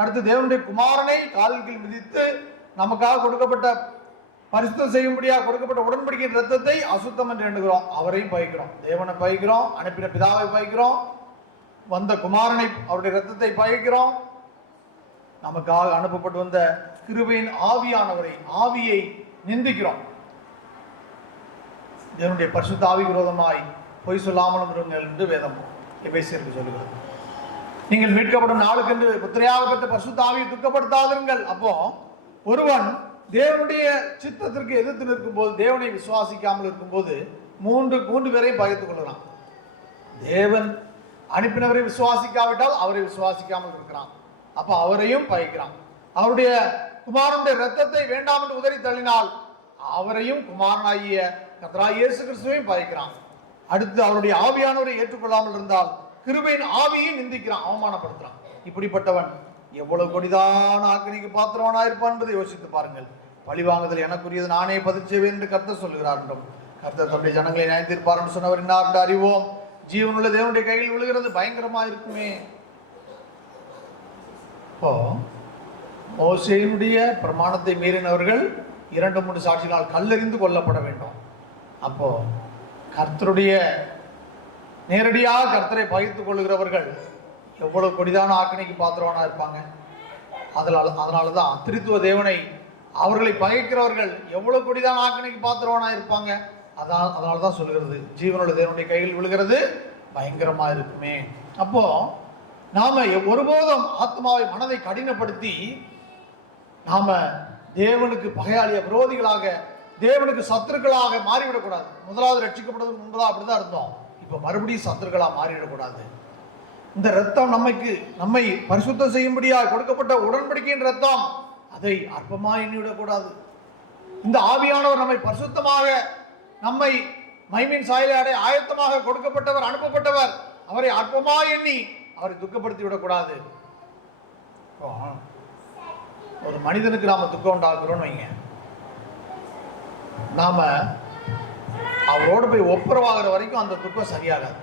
அடுத்து தேவனுடைய குமாரனை காலின் கீழ் மிதித்து நமக்காக கொடுக்கப்பட்ட பரிசுத்தம் செய்யும்படியாக கொடுக்கப்பட்ட உடன்படிக்கையின் ரத்தத்தை அசுத்தம் என்று எண்ணுகிறோம். அவரையும் பகிக்கிறோம், தேவனை பகிக்கிறோம், அனுப்பின பிதாவை பகிக்கிறோம், வந்த குமாரனை அவருடைய ரத்தத்தை பகிக்கிறோம், நமக்காக அனுப்பப்பட்டு வந்த கிருபையின் ஆவியானவரை ஆவியை நிந்திக்கிறோம். தேவனுடைய பரிசுத்த ஆவி விரோதமாய் பொய் சொல்லாமலும் இருங்கள் என்று வேதம் எபேசியருக்கு சொல்லுகிறது. நீங்கள் மீட்கப்படும் நாளுக்கென்று புத்திரையாக பெற்ற பரிசுத்த ஆவியை துக்கப்படுத்தாதிருங்கள். அப்போ ஒருவன் தேவனுடைய சித்தத்திற்கு எதிர்த்து நிற்கும் போது, தேவனை விசுவாசிக்காமல் இருக்கும்போது மூன்று பேரையும் பகைத்துக் கொள்ளலாம். தேவன் அனுப்பினவரை விசுவாசிக்காவிட்டால் அவரை விசுவாசிக்காமல் இருக்கிறான், அப்ப அவரையும் பகைக்கிறான். அவருடைய குமாரனுடைய இரத்தத்தை வேண்டாம் என்று உதறி தள்ளினால் அவரையும் குமாரனாகிய கர்த்தராகிய இயேசு கிறிஸ்துவையும் பகைக்கிறான். அடுத்து அவருடைய ஆவியானவரை ஏற்றுக்கொள்ளாமல் இருந்தால் கிருபையின் ஆவியை நிந்திக்கிறான், அவமானப்படுத்துறான். இப்படிப்பட்டவன் எவ்வளவு கொடிதான ஆக்கினைக்கு பாத்திரவனா இருப்பான் என்பதை யோசித்து பாருங்கள். பழிவாங்குதல் எனக்குரியது, நானே பதிச்சேவேன் என்று கர்த்தர் சொல்லுகிறார் என்றும், கர்த்தர் தம்முடைய ஜனங்களை நியாயத்தீர்ப்பார் என்று சொன்னவர் இன்னார் என்று அறிவோம். ஜீவனுள்ள தேவனுடைய கையில் விழுகிறது பயங்கரமா இருக்குமே. இப்போ மோசேயினுடைய பிரமாணத்தை மீறினவர்கள் 2-3 சாட்சிகளால் கல்லெறிந்து கொல்லப்பட வேண்டும். அப்போ கர்த்தருடைய நேரடியாக கர்த்தரை பகிர்ந்து கொள்ளுகிறவர்கள் எவ்வளவு கொடிதான ஆக்கினைக்கு பாத்திரவனா இருப்பாங்க. அதனாலதான் திருத்துவ தேவனை அவர்களை பகைக்கிறவர்கள் எவ்வளவு கொடிதான ஆக்கினைக்கு பாத்திரவனா இருப்பாங்க. அதனாலதான் சொல்லுகிறது, ஜீவனுள்ள தேவனுடைய கையில் விழுகிறது பயங்கரமா இருக்குமே. அப்போ நாம ஒருபோதும் ஆத்மாவை மனதை கடினப்படுத்தி நாம தேவனுக்கு பகையாளிய விரோதிகளாக, தேவனுக்கு சத்துருக்களாக மாறிவிடக்கூடாது. முதலாவது ரட்சிக்கப்படுவதற்கு முன்பதாக அப்படிதான் இருந்தோம். இப்ப மறுபடியும் சத்துருக்களாக மாறிவிடக்கூடாது. இந்த ரத்தம் நம்மை பரிசுத்தம் செய்யும்படியாக கொடுக்கப்பட்ட உடன்படிக்கையின் ரத்தம், அதை அற்பமா எண்ணிவிடக்கூடாது. இந்த ஆவியானவர் நம்மை பரிசுத்தமாக, நம்மை மைமீன் சாயலை அடைய ஆயத்தமாக கொடுக்கப்பட்டவர், அனுப்பப்பட்டவர், அவரை அற்பமா எண்ணி அவரை துக்கப்படுத்தி விடக்கூடாது. ஒரு மனிதனுக்கு நாம துக்கம் உண்டாக்குறோம்னு வைங்க, நாம அவரோடு போய் ஒப்புரவாகிற வரைக்கும் அந்த துக்கம் சரியாகாது.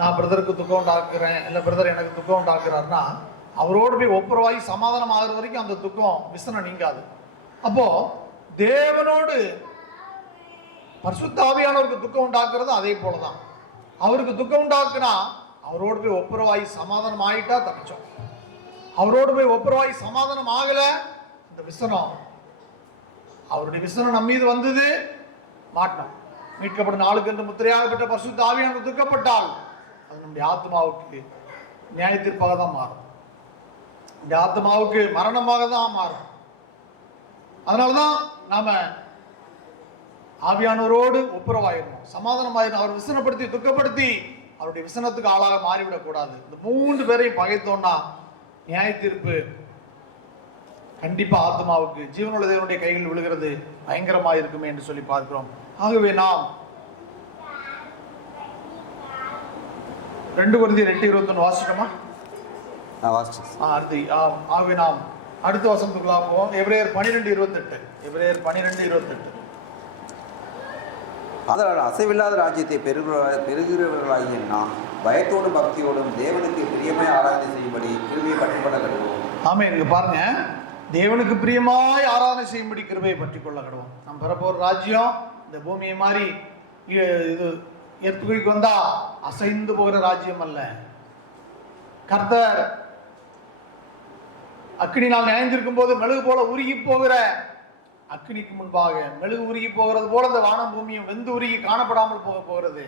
நான் பிரதருக்கு துக்கம் உண்டாக்குறேன், இல்லை பிரதர் எனக்கு துக்கம் உண்டாக்குறாருன்னா அவரோடு போய் ஒப்புரவாகி சமாதானம் ஆகிற வரைக்கும் அந்த துக்கம் விசனம் நீங்காது. அப்போ தேவனோடு பரிசுத்த ஆவியானவருக்கு துக்கம் உண்டாக்குறது அதே போலதான். அவருக்கு துக்கம் உண்டாக்குனா அவரோடு போய் ஒப்புரவாகி சமாதானம் ஆகிட்டா தப்பிச்சோம். அவரோடு போய் ஒப்புரவாகி சமாதானம் ஆகல, இந்த விசனம், அவருடைய விசனம் நம்ம மீது வந்தது, மாட்டோம். மீட்கப்படும் நாளுக்கு என்று முத்திரையாக பெற்ற பரிசுத்த ஆவியானவர் துக்கப்பட்டால் அது நம்முடைய ஆத்மாவுக்கு நியாய தீர்ப்பாக தான் மாறும், இந்த ஆத்மாவுக்கு மரணமாக தான் மாறும். அதனாலதான் நாம ஆவியானவரோடு ஒப்புரவாயிடணும், சமாதானமாயிடணும். அவர் விசனப்படுத்தி துக்கப்படுத்தி அவருடைய விசனத்துக்கு ஆளாக மாறிவிடக்கூடாது. இந்த 3 பேரையும் பகைத்தோன்னா நியாய தீர்ப்பு கண்டிப்பா ஆத்மாவுக்கு ஜீவனுள்ள தேவனுடைய கைகளில் விழுகிறது பயங்கரமாக இருக்குமே என்று சொல்லி பார்க்கிறோம். ஆகவே நாம் 2 Corinthians 8:21 வாசிக்கணுமா? ஆகவே நாம் அடுத்த வசனத்துக்குள்ள போவோம். எபிரேயர் 12:28. எபிரேயர் 12:28. அதனால் அசைவில்லாத ராஜ்யத்தை பெறுகிறவர்களாகிய நாம் பயத்தோடும் பக்தியோடும் தேவனுக்கு பிரியமாய் ஆராதனை செய்யும்படி கிருபையை பற்றிக் கொள்ள கடவோம். ஆமென். இங்க பாருங்க, தேவனுக்கு பிரியமாய் ஆராதனை செய்யும்படி கிருபையை பற்றிக் கொள்ள கடவோம். நம்ம பெறப்போற ராஜ்யம் இந்த பூமியை மாதிரி இது எர்த்குவேக் வந்தா அசைந்து போகிற ராஜ்யம் அல்ல. கர்த்தர் அக்கினினால் நினைந்திருக்கும் போது மெழுகு போல உருகி போகிற அக்கினிக்கு முன்பாக மெழுகு உருகி போகிறது போல இந்த வானம் பூமியும் வெந்து உருகி காணப்படாமல் போக போகிறது.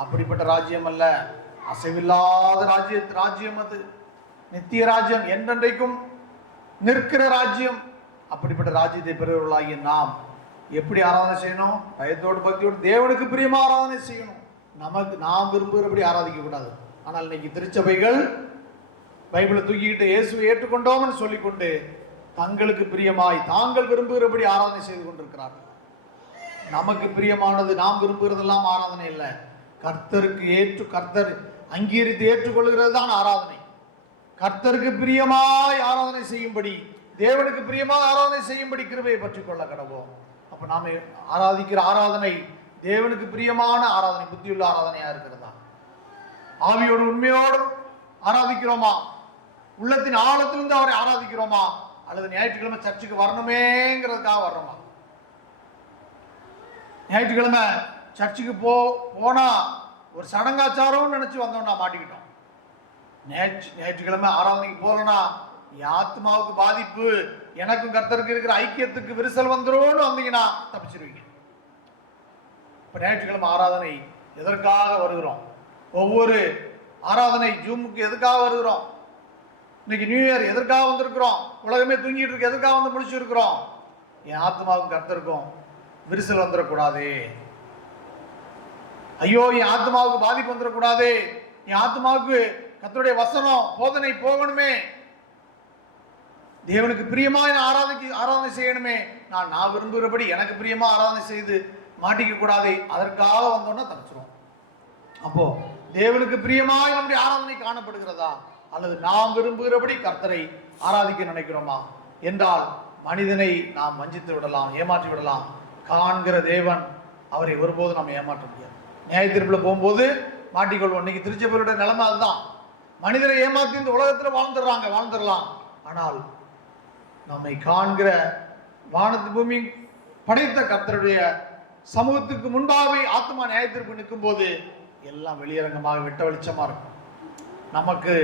அப்படிப்பட்ட ராஜ்யம் அல்ல, அசைவில்லாத ராஜ்யம் அது நித்திய ராஜ்யம், என்றென்றைக்கும் நிற்கிற ராஜ்யம். அப்படிப்பட்ட ராஜ்யத்தை பெறுவர்களாகிய நாம் எப்படி ஆராதனை செய்யணும்? பயத்தோடு பக்தியோடு தேவனுக்கு பிரியமா ஆராதனை செய்யணும். நாம் விரும்புகிறபடி ஆராதிக்க கூடாது. ஆனால் இன்னைக்கு திருச்சபைகள் பைபிளை தூக்கிக்கிட்டு இயேசுவை ஏற்றுக்கொண்டோம்னு சொல்லிக்கொண்டு தங்களுக்கு பிரியமாய் தாங்கள் விரும்புகிறபடி ஆராதனை செய்து கொண்டிருக்கிறார்கள். நமக்கு பிரியமானது நாம் விரும்புகிறதெல்லாம் ஆராதனை இல்லை. கர்த்தர் அங்கீகரித்து ஏற்றுக்கொள்கிறது தான் ஆராதனை. கர்த்தருக்கு பிரியமாய் ஆராதனை செய்யும்படி தேவனுக்கு பிரியமாய் ஆராதனை செய்யும்படி கிருபையை பற்றிக் கொள்ள கடவோம். அப்ப நாம ஆராதிக்கிற ஆராதனை தேவனுக்கு பிரியமான ஆராதனை, புத்தியுள்ள ஆராதனையா இருக்கிறதா? ஆவியோடு உண்மையோடும் ஆராதிக்கிறோமா? உள்ளத்தின் ஆழத்திலிருந்து அவரை ஆராதிக்கிறோமா? அல்லது ஞாயிற்றுக்கிழமை சர்ச்சுக்கு வரணுமேங்கிறதுக்காக வர்றோமா? ஞாயிற்றுக்கிழமை சர்ச்சுக்கு போனா ஒரு சடங்காச்சாரம்னு நினைச்சு வந்தோம்னா மாட்டிக்கிட்டோம். ஞாயிற்றுக்கிழமை ஆராதனைக்கு போகலன்னா ஆத்மாவுக்கு பாதிப்பு, எனக்கும் கர்த்தருக்கு இருக்கிற ஐக்கியத்துக்கு விரிசல் வந்துரும்னு வந்தீங்கன்னா தப்பிச்சிருவீங்க. இப்ப ஞாயிற்றுக்கிழமை ஆராதனை எதற்காக வருகிறோம்? ஒவ்வொரு ஆராதனை ஜூமுக்கு எதுக்காக வருகிறோம்? இன்னைக்கு நியூ இயர் எதற்காக வந்திருக்கிறோம்? உலகமே தூங்கிட்டு இருக்கு, எதற்காக வந்து முடிச்சிருக்கிறோம்? என் ஆத்மாவுக்கும் கர்த்தருக்கும் விரிசல் வந்துடக்கூடாது. ஐயோ, என் ஆத்மாவுக்கு பாதிப்பு வந்துடக்கூடாது. என் ஆத்மாவுக்கு கர்த்தருடைய வசனம் போதனை போகணுமே, தேவனுக்கு பிரியமா ஆராதனை செய்யணுமே, நான் விரும்புகிறபடி எனக்கு பிரியமா ஆராதனை செய்து மாட்டிக்க கூடாது. அதற்காக வந்தோம்னா தப்பிச்சிரும். அப்போ தேவனுக்கு பிரியமாய் நம்முடைய ஆராதனை காணப்படுகிறதா? அல்லது நாம் விரும்புகிறபடி கர்த்தரை ஆராதிக்க நினைக்கிறோமா? என்றால் மனிதனை நாம் வஞ்சித்து விடலாம், ஏமாற்றி விடலாம். காண்கிற தேவன் அவரை ஒருபோது நாம் ஏமாற்ற முடியாது. நியாய தீர்ப்புல போகும்போது மாட்டிக்கொள்வோம். இன்னைக்கு திருச்சபையுடைய நிலைமை அதுதான். மனிதரை ஏமாற்றி இந்த உலகத்தில் வாழ்ந்துடலாம். ஆனால் நம்மை காண்கிற வானத்து பூமி படைத்த கர்த்தருடைய சமூகத்துக்கு முன்பாகவே ஆத்மா நியாய தீர்ப்பு நிற்கும் போது எல்லாம் வெளியரங்கமாக வெட்ட வெளிச்சமா இருக்கும். நமக்கு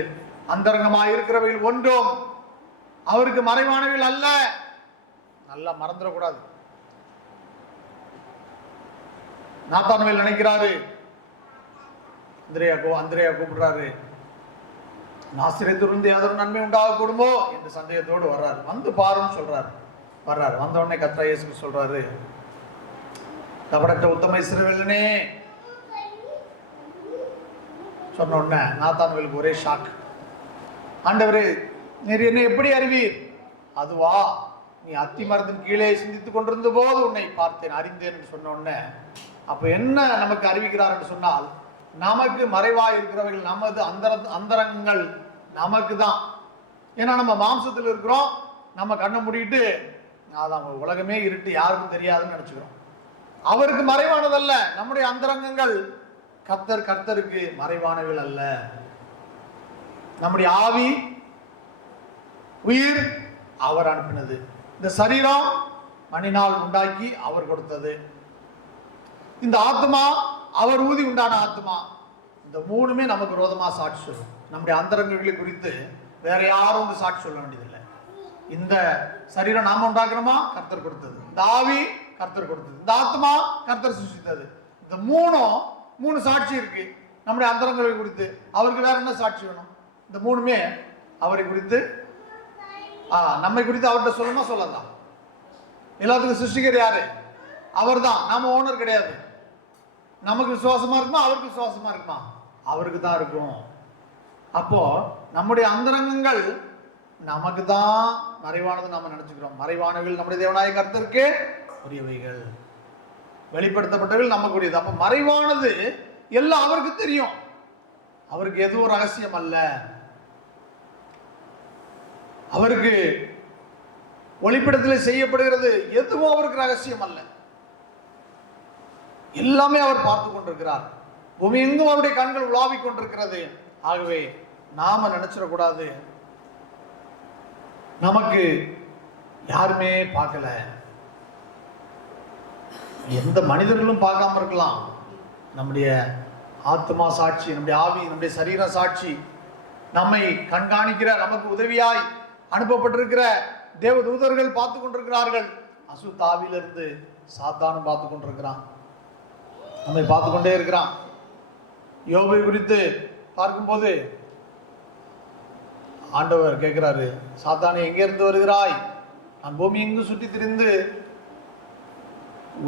அந்தரங்கமாக இருக்கிறவைகள் ஒன்றும் அவருக்கு மறைவானவைகள் அல்ல. நல்லா மறந்துடக்கூடாது. நாத்தான்வேல் நினைக்கிறாரு, அந்திரேயா கூப்பிடுறாரு, நாசிரியத்திலிருந்து ஏதோ நன்மை உண்டாக கூடுமோ என்று சந்தேகத்தோடு வர்றாரு. வந்து பாருன்னு சொல்றாரு. வர்றாரு. வந்த உடனே கர்த்தர் இயேசு சொல்றாரு, கபடற்ற உத்தம இஸ்ரவேலனே சொன்ன உடனே நாத்தான்வேலுக்கு ஒரே ஷாக். ஆண்டவரே, நீர் என்னை எப்படி அறிவீர்? அதுவா, நீ அத்தி மரத்தின் கீழே சிந்தித்துக் கொண்டிருந்த போது உன்னை பார்த்தேன், அறிந்தேன் என்று சொன்ன உடனே அப்ப என்ன நமக்கு அறிவிக்கிறார் என்று சொன்னால், நமக்கு மறைவாய் இருக்கிறவர்கள் நமது அந்தரங்கள் நமக்கு தான். ஏன்னா நம்ம மாம்சத்தில் இருக்கிறோம். நம்ம கண்ணை மூடிட்டு அதான் உலகமே இருட்டு, யாருக்கும் தெரியாதுன்னு நினைச்சுக்கிறோம். அவருக்கு மறைவானதல்ல நம்முடைய அந்தரங்கங்கள். கர்த்தருக்கு மறைவானவர்கள் அல்ல. நம்முடைய ஆவி உயிர் அவர் அனுப்பினது. இந்த சரீரம் மண்ணினால் உண்டாக்கி அவர் கொடுத்தது. இந்த ஆத்மா அவர் ஊதி உண்டான ஆத்மா. இந்த மூணுமே நமக்கு விரோதமா சாட்சி சொல்லும். நம்முடைய அந்தரங்களை குறித்து வேற யாரும் வந்து சாட்சி சொல்ல வேண்டியதில்லை. இந்த சரீரம் நாம உண்டாக்குறோமா? கர்த்தர் கொடுத்தது. இந்த ஆவி கர்த்தர் கொடுத்தது. இந்த ஆத்மா கர்த்தர் சிருஷ்டித்தது. இந்த மூணு சாட்சி இருக்கு நம்முடைய அந்தரங்களை குறித்து. அவருக்கு வேற என்ன சாட்சி வேணும்? இந்த மூணுமே அவரை குறித்து, நம்மை குறித்து அவர்கிட்ட சொல்லணுமா? சொல்லலாம். எல்லாத்துக்கும் சிருஷ்டிகர் யாரு? அவர் தான். நாம ஓனர் கிடையாது. நமக்கு விசுவாசமா இருக்குமா? அவருக்கு விசுவாசமா இருக்குமா? அவருக்கு தான் இருக்கும். அப்போ நம்முடைய அந்தரங்கங்கள் நமக்கு தான் மறைவானது நாம நினைச்சுக்கிறோம். மறைவானவர்கள் நம்முடைய தேவனாய கர்த்தருக்கு உரியவைகள், வெளிப்படுத்தப்பட்டவர்கள் நமக்குரியது. அப்ப மறைவானது எல்லாம் அவருக்கு தெரியும். அவருக்கு எதுவும் ரகசியம் அல்ல. அவருக்கு ஒளிப்படத்தில் செய்யப்படுகிறது எதுவும் அவருக்கு ரகசியம் அல்ல. எல்லாமே அவர் பார்த்து கொண்டிருக்கிறார். பூமி எங்கும் அவருடைய கண்கள் உலாவிக் கொண்டிருக்கிறது. ஆகவே நாம நினைச்சிடக்கூடாது நமக்கு யாருமே பார்க்கல. எந்த மனிதர்களும் பார்க்காம இருக்கலாம். நம்முடைய ஆத்மா சாட்சி, நம்முடைய ஆவி, நம்முடைய சரீர சாட்சி, நம்மை கண்காணிக்கிற, நமக்கு உதவியாய் அனுப்பப்பட்டிருக்கிற தேவ தூதர்கள் பார்த்து கொண்டிருக்கிறார்கள். அசுத்தாவிலிருந்து சாத்தானும் பார்த்து கொண்டிருக்கிறான், நம்மை பார்த்து கொண்டே இருக்கிறான். யோபை குறித்து பார்க்கும்போது ஆண்டவர் கேட்கிறாரு, சாத்தானே எங்கே இருந்து வருகிறாய்? நான் பூமி எங்கு சுற்றி திரிந்து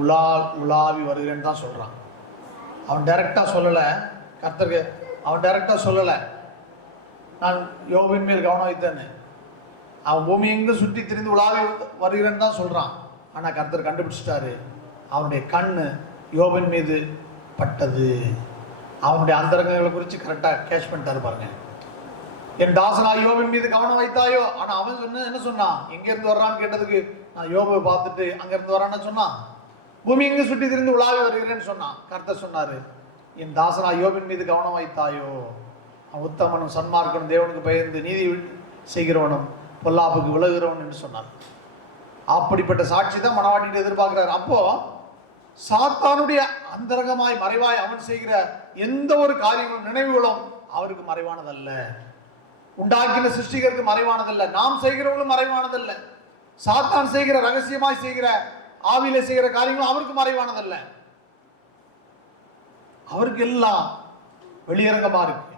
உலாவி வருகிறேன்னு தான் சொல்றான். அவன் டைரக்டா சொல்லலை, கர்த்தருக்கு அவன் டைரக்டா சொல்லலை நான் யோபின் மேல் கவனம் வைத்தேன்னு. அவன் பூமி எங்கு சுற்றி திரிந்து உலாவி வருகிறேன்னு தான் சொல்றான். ஆனா கர்த்தர் கண்டுபிடிச்சிட்டாரு. அவனுடைய கண்ணு யோபின் மீது பட்டது. அவனுடைய அந்தரங்கங்களை குறித்து கரெக்டா கேட்ச் பண்ணிட்டாரு பாருங்க. என் தாசனா யோபின் மீது கவனம் வைத்தாயோ. ஆனா அவன் என்ன சொன்னான்? எங்க இருந்து வர்றான்னு கேட்டதுக்கு நான் யோபை பார்த்துட்டு அங்க இருந்து வரான்னு சொன்னான். பூமி எங்கு சுற்றி திரிந்து உலாவி வருகிறேன்னு சொன்னான். கர்த்தர் சொன்னாரு, என் தாசனா யோபின் மீது கவனம் வைத்தாயோ. அவன் உத்தமனும் சன்மார்க்கனும் தேவனுக்கு பயந்து நீதி செய்கிறவனும் பொல்லாப்புக்கு விலகுகிறவன் என்று சொன்னார். அப்படிப்பட்ட சாட்சி தான் மனவாட்டிட்டு எதிர்பார்க்கிறார். அப்போ சாத்தானுடைய அந்தரங்கமாய் மறைவாய் அவன் செய்கிற எந்த ஒரு காரியங்களும் நினைவுகளும் அவருக்கு மறைவானதல்ல. உண்டாக்கின சிருஷ்டிகருக்கு மறைவானதல்ல. நாம் செய்கிறவங்களும் மறைவானதல்ல. சாத்தான் செய்கிற ரகசியமாய் செய்கிற ஆவியில செய்கிற காரியங்களும் அவருக்கு மறைவானதல்ல. அவருக்கு எல்லாம் வெளியரங்கமா இருக்கு.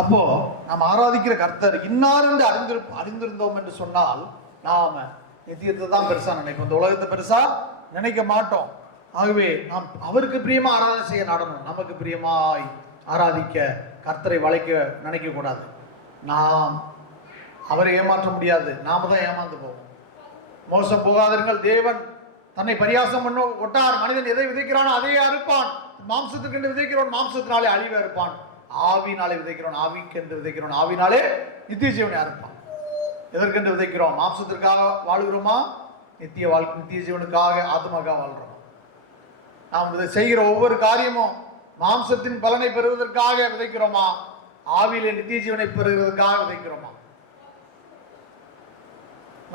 அப்போ நாம் ஆராதிக்கிற கர்த்தர் இன்னார் என்று அறிந்திருந்தோம் என்று சொன்னால் நாம நித்தியத்தை தான் பெருசா நினைப்போம், இந்த உலகத்தை பெருசா நினைக்க மாட்டோம். ஆகவே நாம் அவருக்கு பிரியமா ஆராதனை செய்ய நாடணும். நமக்கு பிரியமாய் ஆராதிக்க கர்த்தரை வளைக்க நினைக்க கூடாது. நாம் அவரை ஏமாற்ற முடியாது, நாம தான் ஏமாந்து போவோம். மோசம் போகாதீர்கள், தேவன் தன்னை பரியாசம் பண்ண ஒட்டார். மனிதன் எதை விதைக்கிறானோ அதையே அறுப்பான். மாம்சத்துக்கு என்று விதைக்கிறவன் மாம்சத்தினாலே அழிவை அறுப்பான். ஆவினாலே விதைக்கிறவன் ஆவிக்கென்று விதைக்கிறவன் ஆவினாலே நித்திய ஜீவனை அறுப்பான். எதற்கென்று விதைக்கிறோம்? மாம்சத்திற்காக வாழுகிறோமா? நித்திய ஜீவனுக்காக ஆத்மாக்காக வாழ்றோம். நாம் இதை செய்கிற ஒவ்வொரு காரியமும் மாம்சத்தின் பலனை பெறுவதற்காக விதைக்கிறோமா? ஆவியிலே நித்திய ஜீவனை பெறுவதற்காக விதைக்கிறோமா?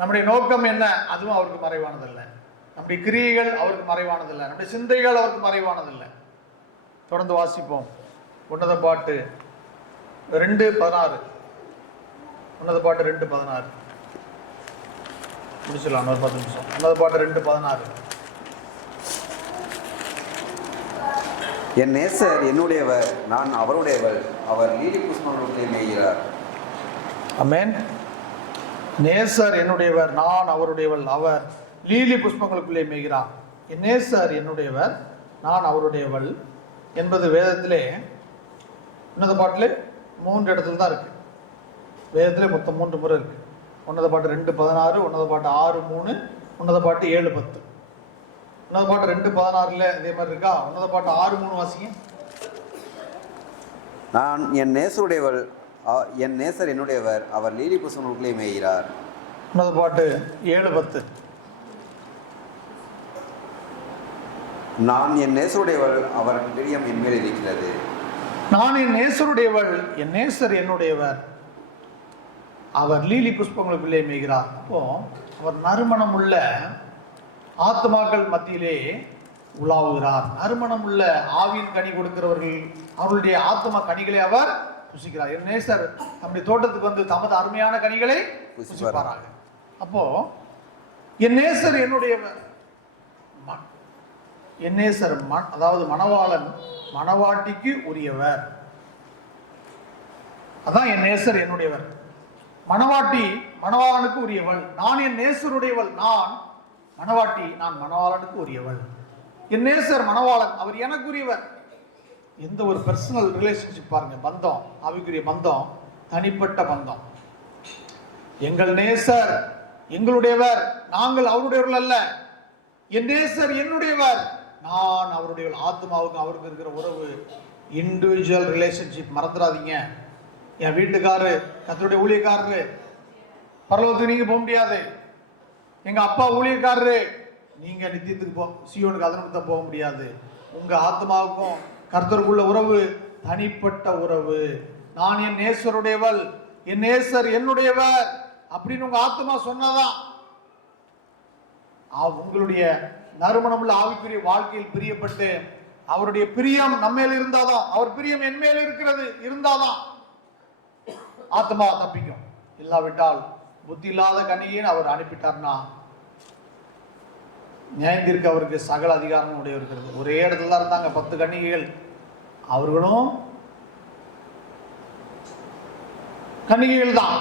நம்முடைய நோக்கம் என்ன? அதுவும் அவருக்கு மறைவானதில்லை. நம்முடைய கிரியைகள் அவருக்கு மறைவானதில்லை. நம்முடைய சிந்தைகள் அவருக்கு மறைவானதில்லை. தொடர்ந்து வாசிப்போம். உன்னத பாட்டு 2:16. உன்னத பாட்டு 2:16 முடிச்சிடலாம், ஒரு 10 நிமிஷம். உன்னத பாட்டு 2:16. என் நேசர் என்னுடையவர், நான் அவருடையவள், அவர் லீலி புஷ்பங்களுக்குள்ளே மேய்கிறார். ஆமென். நேசர் என்னுடையவர், நான் அவருடையவள், அவர் லீலி புஷ்பங்களுக்குள்ளே மேய்கிறார். என் நேசர் என்னுடையவர், நான் அவருடையவள் என்பது வேதத்திலே உன்னத பாட்டிலே 3 இடத்துல தான் இருக்கு. வேதத்திலே மொத்தம் 3 முறை இருக்கு. உன்னத பாட்டு 2:16, உன்னத பாட்டு 6:3, உன்னத பாட்டு 7:10. உன்னத பாட்டு 2:16 இதே மாதிரி இருக்கா? உன்னத பாட்டு 6:3 வாசிங்க. நான் என் நேசருடையவள், என் நேசர் என்னுடையவர், அவர் லீலி புஷ்பங்களுக்குள்ளே மேய்கிறார். உன்னத பாட்டு 7:10. நான் என் நேசருடையவள், அவர் பிரியம் என் மேல் இருக்கிறது. நான் என் நேசருடையவள், என் நேசர் என்னுடையவர், அவர் லீலி புஷ்பங்களுக்குள்ளே மேய்கிறார். அப்போ அவர் நறுமணம் உள்ள ஆத்மாக்கள் மத்தியிலே உலாவுகிறார். நறுமணம் உள்ள ஆவியின் கனி கொடுக்கிறவர்கள் அவர்களுடைய ஆத்மா கனிகளை அவர் புசிக்கிறார். என் நேசர் நம்முடைய தோட்டத்துக்கு வந்து தமது அருமையான கனிகளை புசிப்பாராக. அப்போ என் நேசர் என்னுடையவர், என் நேசர் அதாவது மணவாளன் மணவாட்டிக்கு உரியவர். அதான் என் நேசர் என்னுடையவர். மணவாட்டி மணவாளனுக்கு உரியவள். நான் என் நேசருடையவள், நான் மணவாட்டி, நான் மணவாளனுக்கு உரியவள். என் நேசர் மணவாளன், அவர் எனக்குரியவர். எந்த ஒரு பர்சனல் ரிலேஷன்ஷிப் பாருங்க, பந்தம், ஆவிக்குரிய பந்தம், தனிப்பட்ட பந்தம். எங்கள் நேசர் எங்களுடையவர், நாங்கள் அவருடையவர்கள் அல்ல. என் நேசர் என்னுடையவர், நான் அவருடையவர். ஆத்மாவுக்கு அவருக்கு இருக்கிற உறவு இண்டிவிஜுவல் ரிலேஷன்ஷிப், மறந்துடாதீங்க. என் வீட்டுக்காரரு கர்த்தருடைய ஊழியக்காரரு, பரலோகத்துக்கு நீங்க போக முடியாது. எங்க அப்பா ஊழியக்காரரு, நீங்க நித்தியத்துக்கு சியோனுக்கு அதனத்தை போக முடியாது. உங்க ஆத்மாவுக்கும் கர்த்தருக்குள்ள உறவு தனிப்பட்ட உறவு. நான் என் நேசருடையவள், என் நேசர் என்னுடையவர் அப்படின்னு உங்க ஆத்மா சொன்னாதான் உங்களுடைய நறுமணமுள்ள ஆவிக்குரிய வாழ்க்கையில் பிரியப்பட்டு அவருடைய பிரியம் நம்மேல் இருந்தாதான், அவர் பிரியம் என் மேல் இருக்கிறது இருந்தாதான் ஆத்மா தப்பிக்கும். இல்லாவிட்டால் புத்தி இல்லாத கன்னிகைன்னு அவர் அனுப்பிட்டார்னா நியாயத்திற்கு அவருக்கு சகல அதிகாரம் உடைய இருக்கிறது. ஒரே இடத்துல தான் இருந்தாங்க 10 கன்னிகைகள். அவர்களும் கன்னிகைகள் தான்,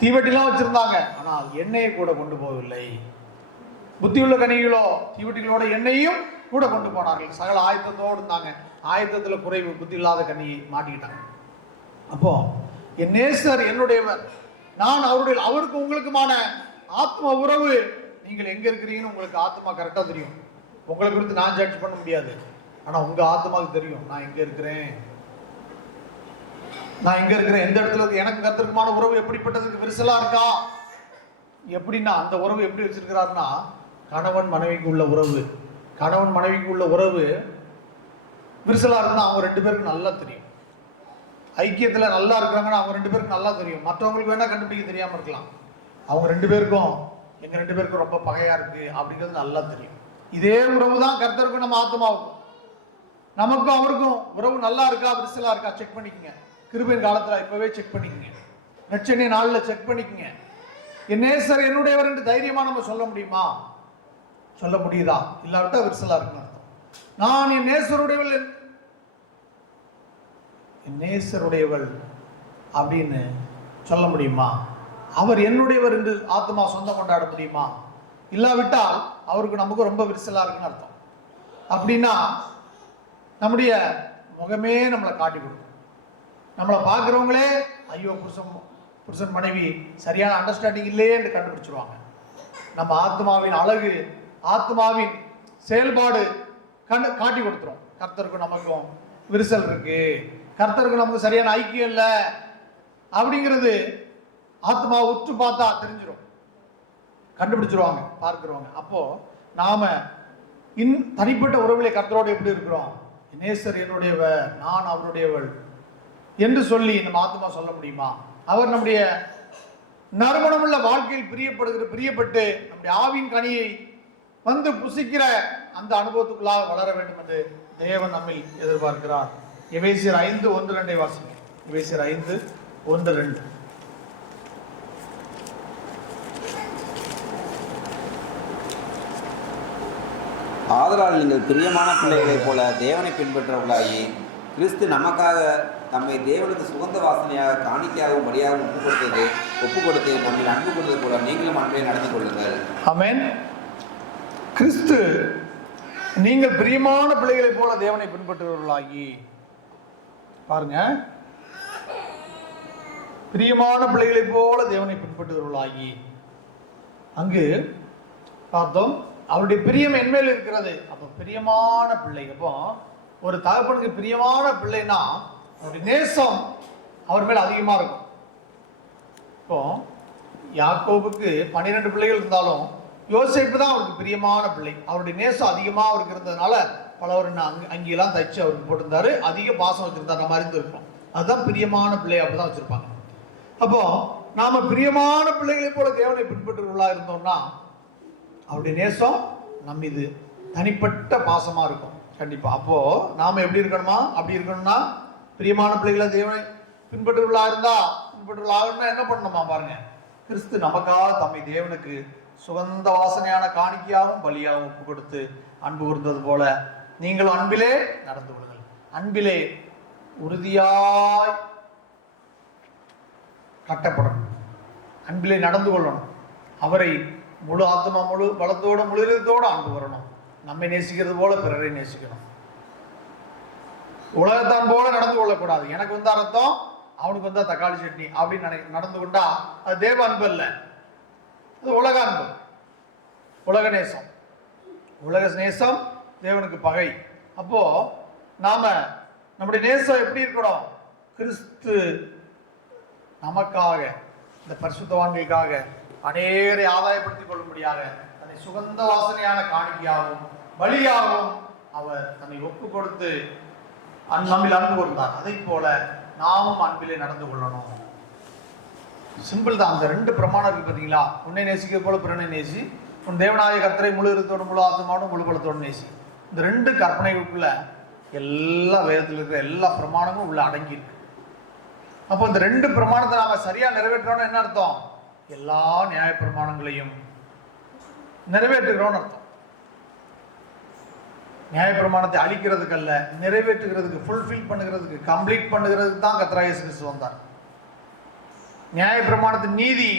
தீவட்டிலாம் வச்சிருந்தாங்க, ஆனால் எண்ணெயை கூட கொண்டு போகவில்லை. புத்தியுள்ள கன்னிகளோ தீவட்டிகளோட எண்ணெயும் கூட கொண்டு போனார்கள். சகல ஆயத்தத்தோடு இருந்தாங்க. ஆயத்தத்தில் குறைவு, புத்தி இல்லாத கன்னியை மாட்டிக்கிட்டாங்க. அப்போ என் நேசர் என்னுடையவர், நான் அவருடைய, அவருக்கு உங்களுக்குமான ஆத்ம உறவு. நீங்கள் எங்க இருக்கிறீங்கன்னு உங்களுக்கு ஆத்மா கரெக்டா தெரியும். உங்களை குறித்து நான் ஜட்ஜ் பண்ண முடியாது, ஆனா உங்க ஆத்மாவுக்கு தெரியும் நான் எங்க இருக்கிறேன், நான் எங்க இருக்கிறேன், எந்த இடத்துல இருக்கு. எனக்கு கர்த்தருக்குமான உறவு எப்படிப்பட்டதுக்கு விரிசலா இருக்கா? எப்படின்னா அந்த உறவு எப்படி வச்சிருக்கிறாருன்னா, கணவன் மனைவிக்கு உள்ள உறவு, கணவன் மனைவிக்கு உள்ள உறவு விரிசலா இருந்தா அவங்க 2 பேருக்கு நல்லா தெரியும். ஐக்கியத்துல நல்லா இருக்கிறாங்கன்னா அவங்க 2 பேருக்கு நல்லா தெரியும். மற்றவங்களுக்கு வேணா கண்டுபிடிக்க தெரியாம இருக்கலாம். அவங்க 2 பேருக்கும் எங்க 2 பேருக்கும் ரொம்ப பகையா இருக்கு அப்படிங்கிறது நல்லா தெரியும். இதே உறவு தான் கர்த்தருக்கும் நம்ம ஆத்மாவுக்கும், நமக்கும் அவருக்கும் உறவு நல்லா இருக்கா விரிசலா இருக்கா செக் பண்ணிக்கங்க. கிருபையின் காலத்துல இப்பவே செக் பண்ணிக்கங்க. நற்செய்தி நாள்ல செக் பண்ணிக்கங்க. என் நேசர் என்னுடையவர் என்று தைரியமா நம்ம சொல்ல முடியுமா? சொல்ல முடியுதா? இல்லாவிட்டா விரிசலா இருக்குன்னு அர்த்தம். நான் என் நேசருடையவள், என் நேசருடையவள் அப்படின்னு சொல்ல முடியுமா? அவர் என்னுடையவர் என்று ஆத்மா சொந்தம் கொண்டாட முடியுமா? இல்லாவிட்டால் அவருக்கு நமக்கு ரொம்ப விரிசலா இருக்குன்னு அர்த்தம். அப்படின்னா நம்முடைய முகமே நம்மளை காட்டி கொடுக்கும். நம்மளை பார்க்குறவங்களே ஐயோ புருஷன் மனைவி சரியான அண்டர்ஸ்டாண்டிங் இல்லையே என்று கண்டுபிடிச்சிருவாங்க. நம்ம ஆத்மாவின் அழகு, ஆத்மாவின் செயல்பாடு காட்டி கொடுத்துரும். கர்த்தருக்கும் நமக்கும் விரிசல் இருக்கு, கர்த்தருக்கு நமக்கு சரியான ஐக்கியம் இல்லை அப்படிங்கிறது ஆத்மா உற்று பார்த்தா தெரிஞ்சிடும், கண்டுபிடிச்சிருவாங்க பார்க்கிறவங்க. அப்போ நாம தனிப்பட்ட உறவுகளை கர்த்தரோடு எப்படி இருக்கிறோம்? நேசர் என்னுடையவர், நான் அவருடையவள் என்று சொல்லி நம்ம ஆத்மா சொல்ல முடியுமா? அவர் நம்முடைய நறுமணமுள்ள வாழ்க்கையில் பிரியப்பட்டு நம்முடைய ஆவின் கனியை வந்து புசிக்கிற அந்த அனுபவத்துக்குள்ளாக வளர வேண்டும் என்று தேவன் நம்மில் எதிர்பார்க்கிறார். எபேசியர் 5:1-2 வாசிங்க. எபேசியர் 5:1-2. ஆதலால் நீங்கள் பிரியமான பிள்ளைகளைப் போல தேவனை பின்பற்றவர்களாகி, கிறிஸ்து நமக்காக நம்மை தேவனுக்கு சுகந்த வாசனையாக காணிக்கையாகவும் பலியாகவும் ஒப்பு கொடுத்து நம்மை அன்பு கொண்டது போல நீங்களும் அன்பை நடந்து கொள்ளுங்கள். ஆமென். கிறிஸ்து நீங்கள் பிரியமான பிள்ளைகளைப் போல தேவனை பின்பற்றுவர்களாகி, பாருங்க, பிரியமான பிள்ளைகளைப் போல தேவனை பின்பற்றுவர்களாகி, அங்கு பார்த்தோம் அவருடைய பிரியம் என்மேல் இருக்கிறது. அப்போ பிரியமான பிள்ளை. அப்போ ஒரு தகப்பனுக்கு பிரியமான பிள்ளைனா அவருடைய நேசம் அவர் மேல் அதிகமா இருக்கும். இப்போ யாக்கோபுக்கு 12 பிள்ளைகள் இருந்தாலும் யோசேப்பு தான் அவருக்கு பிரியமான பிள்ளை. அவருடைய நேசம் அதிகமா அவருக்கு இருந்ததுனால பலவர் அங்கெல்லாம் தைச்சு அவருக்கு போட்டிருந்தாரு, அதிக பாசம் வச்சிருந்தாரு, நம்ம அறிந்து இருக்கோம். அதுதான் பிரியமான பிள்ளை, அப்படிதான் வச்சிருப்பாங்க. அப்போ நாம பிரியமான பிள்ளைகளை போல தேவனை பின்பற்றுவர்களா இருந்தோம்னா அவருடைய நேசம் நம்ம இது தனிப்பட்ட பாசமா இருக்கும் கண்டிப்பா. அப்போ நாம எப்படி இருக்கணுமா? அப்படி இருக்கணும்னா பிரியமான பிள்ளைகளை தேவனை பின்பற்றுவர்களா இருந்தா என்ன பண்ணணுமா? பாருங்க, கிறிஸ்து நமக்காக தம்மை தேவனுக்கு சுகந்த வாசனையான காணிக்கையாகவும் பலியாகவும் ஒப்பு கொடுத்து அன்பு கூர்ந்தது போல நீங்களும் அன்பிலே நடந்து கொள்ளுங்கள். அன்பிலே உறுதியாய் கட்டப்படணும், அன்பிலே நடந்து கொள்ளணும். அவரை முழு ஆத்மா முழு பலத்தோடு முழு அன்பு வரணும். நம்மை நேசிக்கிறது போல பிறரை நேசிக்கணும். உலகத்தான் போல நடந்து கொள்ளக்கூடாது. எனக்கு வந்தா ரத்தம், அவனுக்கு வந்தா தக்காளி சட்னி அப்படின்னு நடந்து கொண்டா அது தேவ அன்பு அல்ல, அது உலக அன்பு, உலக நேசம். உலக நேசம் தேவனுக்கு பகை. அப்போ நாம நம்முடைய நேசம் எப்படி இருக்கணும்? கிறிஸ்து நமக்காக, இந்த பரிசுத்தவான்களுக்காக அநேகரை ஆதாயப்படுத்திக் கொள்ளும்படியாக தன்னை சுகந்த வாசனையான காணிக்கையாகவும் பலியாகவும் அவர் தன்னை ஒப்பு கொடுத்து நம்மில் அன்பு கொண்டார். அதை போல நாமும் அன்பிலே நடந்து கொள்ளணும். சிம்பிள் தான். அந்த 2 பிரமாணம் இருக்கு பார்த்தீங்களா? உன்னை நேசிக்க போல பிறனை நேசி, உன் தேவனாய கர்த்தரை முழு இருத்தோடு முழு ஆத்மாவோடும் முழு பலத்தோடு நேசி. இந்த 2 கற்பனைகளுக்குள்ள எல்லா வேதத்தில் இருக்கிற எல்லா பிரமாணமும் உள்ள அடங்கி இருக்கு. அப்போ இந்த 2 பிரமாணத்தை நாம சரியா நிறைவேற்றோம்னா என்ன அர்த்தம்? எல்லா நியாய பிரமாணங்களையும் நிறைவேற்றுகிறோம்னு அர்த்தம். நியாய பிரமாணத்தை அழிக்கிறதுக்கு அல்ல, நிறைவேற்றுகிறதுக்கு, ஃபுல்ஃபில் பண்ணுகிறதுக்கு, கம்ப்ளீட் பண்ணுகிறதுக்கு தான் கர்த்தராகிய இயேசு கிறிஸ்து வந்தார். நியாய பிரமாணத்தின் நீதி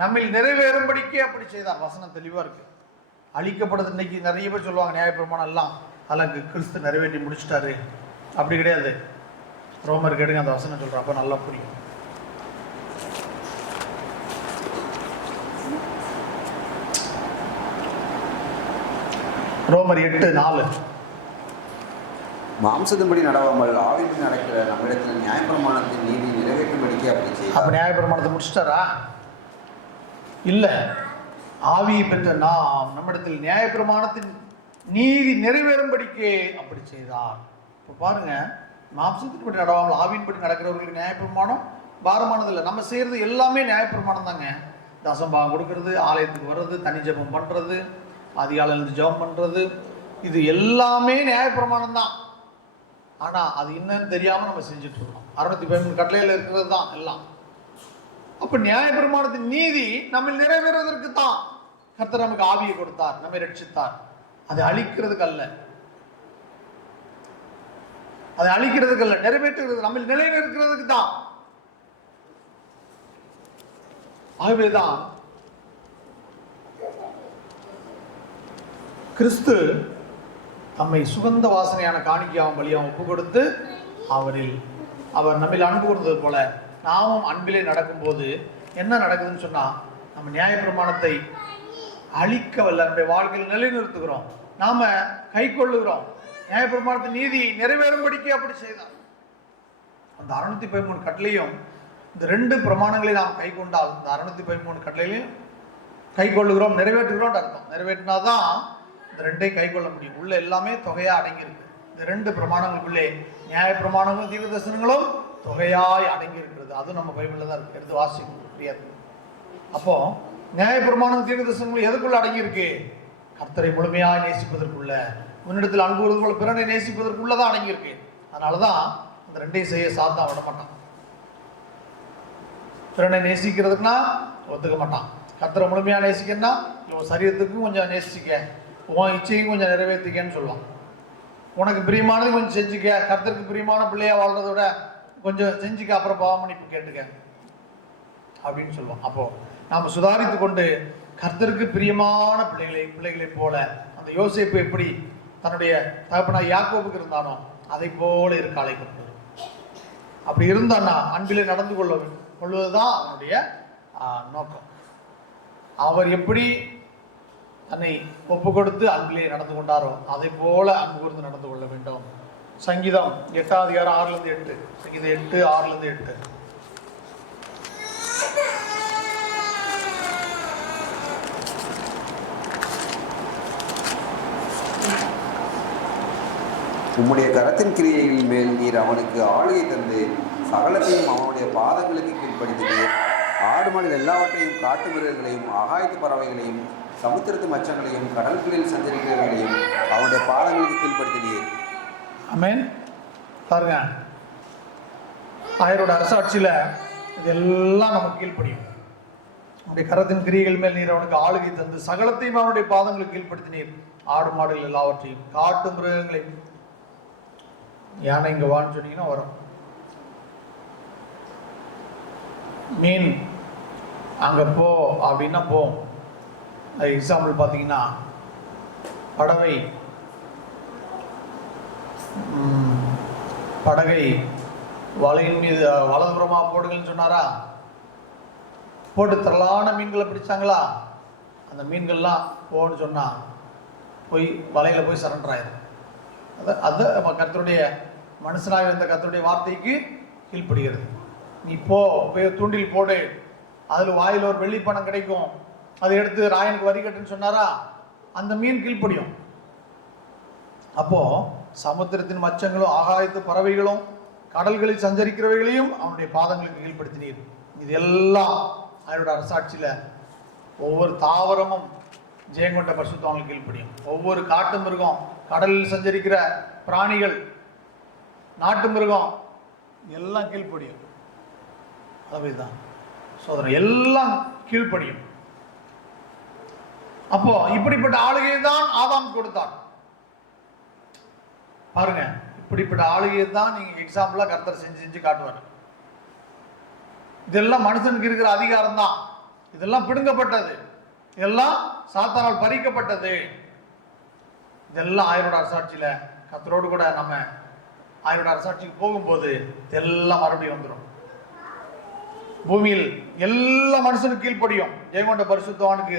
நம்மில் நிறைவேறும்படிக்கே அப்படி செய்தார். வசனம் தெளிவா இருக்கு. அழிக்கப்படுது. இன்னைக்கு நிறைய பேர் சொல்லுவாங்க நியாய பிரமாணம் எல்லாம் அதெல்லாம் கிறிஸ்து நிறைவேற்றி முடிச்சிட்டாரு. அப்படி கிடையாது. ரோமர் கேடுங்க, அந்த வசனம் சொல்ற, அப்ப நல்லா புரியும். ரோமர் 8:4 மாம்சத்தின்படி நடவாமல் ஆவியின்படி நடக்கிற நம்மிடத்தில் நியாயப்பிரமாணத்தின் நீதி நிறைவேற்றும்படிக்கே அப்படி செய்யும். அப்ப நியாயப்பிரமாணத்தை முடிச்சிட்டாரா? இல்ல, ஆவியை பெற்ற நாம் நம்மிடத்தில் நியாயப்பிரமாணத்தின் நீதி நிறைவேறும்படிக்கே அப்படி செய்தார். இப்போ பாருங்க, மாம்சத்தின்படி நடவாமல் ஆவியின்படி நடக்கிறவர்களுக்கு நியாயப்பிரமாணம் பாரமானது இல்லை. நம்ம செய்யறது எல்லாமே நியாயப்பிரமாணம் தாங்க. தசம்பாகம் கொடுக்கறது, ஆலயத்துக்கு வர்றது, தனி ஜெபம் பண்றது, அதிகாலையிலிருந்து ஜெபம் பண்றது, இது எல்லாமே நியாயப்பிரமாணம் தான். ஆனா அது என்னன்னு தெரியாம நம்ம செஞ்சுட்டு இருக்கோம். 613 கட்டளையில இருக்கிறது தான் எல்லாம். அப்ப நியாயப்பிரமாணத்தின் நீதி நம்ம நிறைவேறுவதற்கு தான் கர்த்தர் நமக்கு ஆவியை கொடுத்தார், நம்மை ரட்சித்தார். அதை அழிக்கிறதுக்கு அல்ல, அதை அழிக்கிறதுக்கு அல்ல, நிறைவேற்றுகிறது, நம்ம நிலைநிறுக்கிறதுக்கு தான். ஆகவேதான் கிறிஸ்து நம்மை சுகந்த வாசனையான காணிக்கையாகவும் பலியாகவும் ஒப்பு கொடுத்து அவர் நம்மில் அன்பு கூர்ந்தது போல நாமும் அன்பிலே நடக்கும்போது என்ன நடக்குதுன்னு சொன்னா, நம்ம நியாயப்பிரமாணத்தை அழிக்கவல்ல, நம்முடைய வாழ்க்கையில் நிலைநிறுத்துகிறோம், நாம கை கொள்ளுகிறோம். நியாயப்பிரமாணத்தின் நீதி நிறைவேறும்படிக்கு அப்படி செய்தார். அந்த 613 கட்டளையும் இந்த 2 பிரமாணங்களை நாம் கை கொண்டால், இந்த 613 கட்டளையிலையும் கை கொள்ளுகிறோம், நிறைவேற்றுகிறோம் அர்த்தம். நிறைவேற்றினாதான் இந்த 2ஐயும் கை கொள்ள முடியும். உள்ள எல்லாமே தொகையா அடங்கியிருக்கு. இந்த 2 பிரமாணங்களுக்குள்ளே நியாய பிரமாணங்களும் தீர்க்க தரிசனங்களும் தொகையாய் அடங்கி இருக்கிறது. அதுவும் நம்ம பைபிள்ல தான் இருக்கு, எடுத்து வாசிக்க முடியாது. அப்போ நியாய பிரமாணம் தீர்க்க தரிசனங்களும் எதுக்குள்ள அடங்கி இருக்கு? கர்த்தரை முழுமையாய் நேசிப்பதற்குள்ள, உன்னிடத்தில் அன்பு கூறுவது போல பிறனை நேசிப்பதற்குள்ளதான் அடங்கி இருக்கு. அதனாலதான் இந்த 2ஐயும் செய்ய சாத்தான் விட மாட்டான். பிறனை நேசிக்கிறதுக்குன்னா ஒத்துக்க மாட்டான். கர்த்தரை முழுமையா நேசிக்கன்னா உன் சரீரத்துக்கும் கொஞ்சம் நேசிக்க, உன் இச்சையும் கொஞ்சம் நிறைவேற்றிக்கன்னு சொல்லுவான். உனக்கு பிரியமானது கொஞ்சம் செஞ்சுக்க, கர்த்தருக்கு பிரியமான பிள்ளையா வாழ்றத விட கொஞ்சம் செஞ்சுக்க, அப்புறம் பாவ மன்னிப்பு கேட்டுக்க அப்படின்னு சொல்லுவான். அப்போ நாம சுதாரித்து கொண்டு கர்த்தருக்கு பிரியமான பிள்ளைகளை போல, அந்த யோசேப்பு எப்படி தன்னுடைய தகப்பனா யாக்கோபுக்கு இருந்தானோ அதை போல இருக்க அழைக்கப்படும். அப்படி இருந்தான்னா அன்பிலே நடந்து கொள்வதுதான் அவனுடைய நோக்கம். அவர் எப்படி தன்னை ஒப்பு கொடுத்து அன்பிலே நடந்து கொண்டாரோ அதை போல அன்பு கூர்ந்து நடந்து கொள்ள வேண்டும். சங்கீதம் 8:6-8, சங்கீதம் 8:6-8. உம்முடைய கரத்தின் கிரியைகளின் மேல் நீர் அவனுக்கு ஆளுகை தந்து சகலத்தையும் அவனுடைய பாதங்களுக்கு கீழ்ப்படுத்தினீர். ஆடு மாடுகள் எல்லாவற்றையும், காட்டு மிருகங்களையும், ஆகாயத்து பறவைகளையும், சமுத்திரத்து மச்சங்களையும், கடல்களில் சஞ்சரிக்கிறவர்களையும் அவனுடைய பாதங்களுக்கு கீழ்ப்படுத்தினீர். ஆமென். பாருங்க, ஆயரோட அரசாட்சியில இதெல்லாம் நமக்கு கீழ்ப்படியும். அவனுடைய கரத்தின் கிரியைகள் மேல் நீர் அவனுக்கு ஆளுகை தந்து சகலத்தையும் அவனுடைய பாதங்களுக்கு கீழ்ப்படுத்தினீர். ஆடு மாடுகள் எல்லாவற்றையும், காட்டு மிருகங்களையும். யானை இங்க வான்னு சொன்னீங்கன்னா வரும். மீன் அங்க போ அப்படின்னா போகும். எக்ஸாம்பிள் பார்த்தீங்கன்னா, பறவை படகை வலையின் மீது வலதுபுறமா போடுங்கள்னு சொன்னாரா? போட்டு திரளான மீன்களை பிடிச்சாங்களா? அந்த மீன்கள்லாம் போன்னு சொன்னா போய் வலையில போய் சரண்டர் ஆயிரும். அது கர்த்தருடைய மனுஷனாக இருந்த கர்த்தருடைய வார்த்தைக்கு கீழ்ப்படுகிறது. நீ போய் தூண்டில் போடு, அதில் வாயில் ஒரு வெள்ளி பணம் கிடைக்கும், அதை எடுத்து ராயனுக்கு வரி கட்டுன்னு சொன்னாரா? அந்த மீன் கீழ்ப்படியும். அப்போ சமுத்திரத்தின் மச்சங்களும் ஆகாயத்து பறவைகளும் கடல்களில் சஞ்சரிக்கிறவைகளையும் அவனுடைய பாதங்களுக்கு கீழ்ப்படுத்தினீர். இது எல்லாம் அவருடைய அரசாட்சியில ஒவ்வொரு தாவரமும் ஜெயங்கொண்ட பரிசுத்தவான்களுக்கு கீழ்ப்படியும். ஒவ்வொரு காட்டு மிருகம், கடலில் சஞ்சரிக்கிற பிராணிகள், நாட்டு மிருகம் எல்லாம் கீழ்ப்படியும். அதுதான் சோதனை, எல்லாம் கீழ்ப்படியும். அப்போ இப்படிப்பட்ட ஆளுகையை தான் ஆதாம் கொடுத்தார். பாருங்க, இப்படிப்பட்ட ஆளுகையை தான் நீங்க எக்ஸாம்பிளா கர்த்தர் செஞ்சு காட்டுவார். இதெல்லாம் மனுஷனுக்கு இருக்கிற அதிகாரம் தான். இதெல்லாம் பிடுங்கப்பட்டது, இதெல்லாம் சாத்தானால் பறிக்கப்பட்டது. இதெல்லாம் ஆயரோட அரசாட்சியில கர்த்தரோடு கூட நம்ம ஆயரோட அரசாட்சிக்கு போகும்போது இதெல்லாம் மறுபடியும் வந்துடும். பூமியில் எல்லா மனுஷனுக்கு கீழ்ப்படியும். ஜெயங்கொண்ட பரிசுத்தவானுக்கு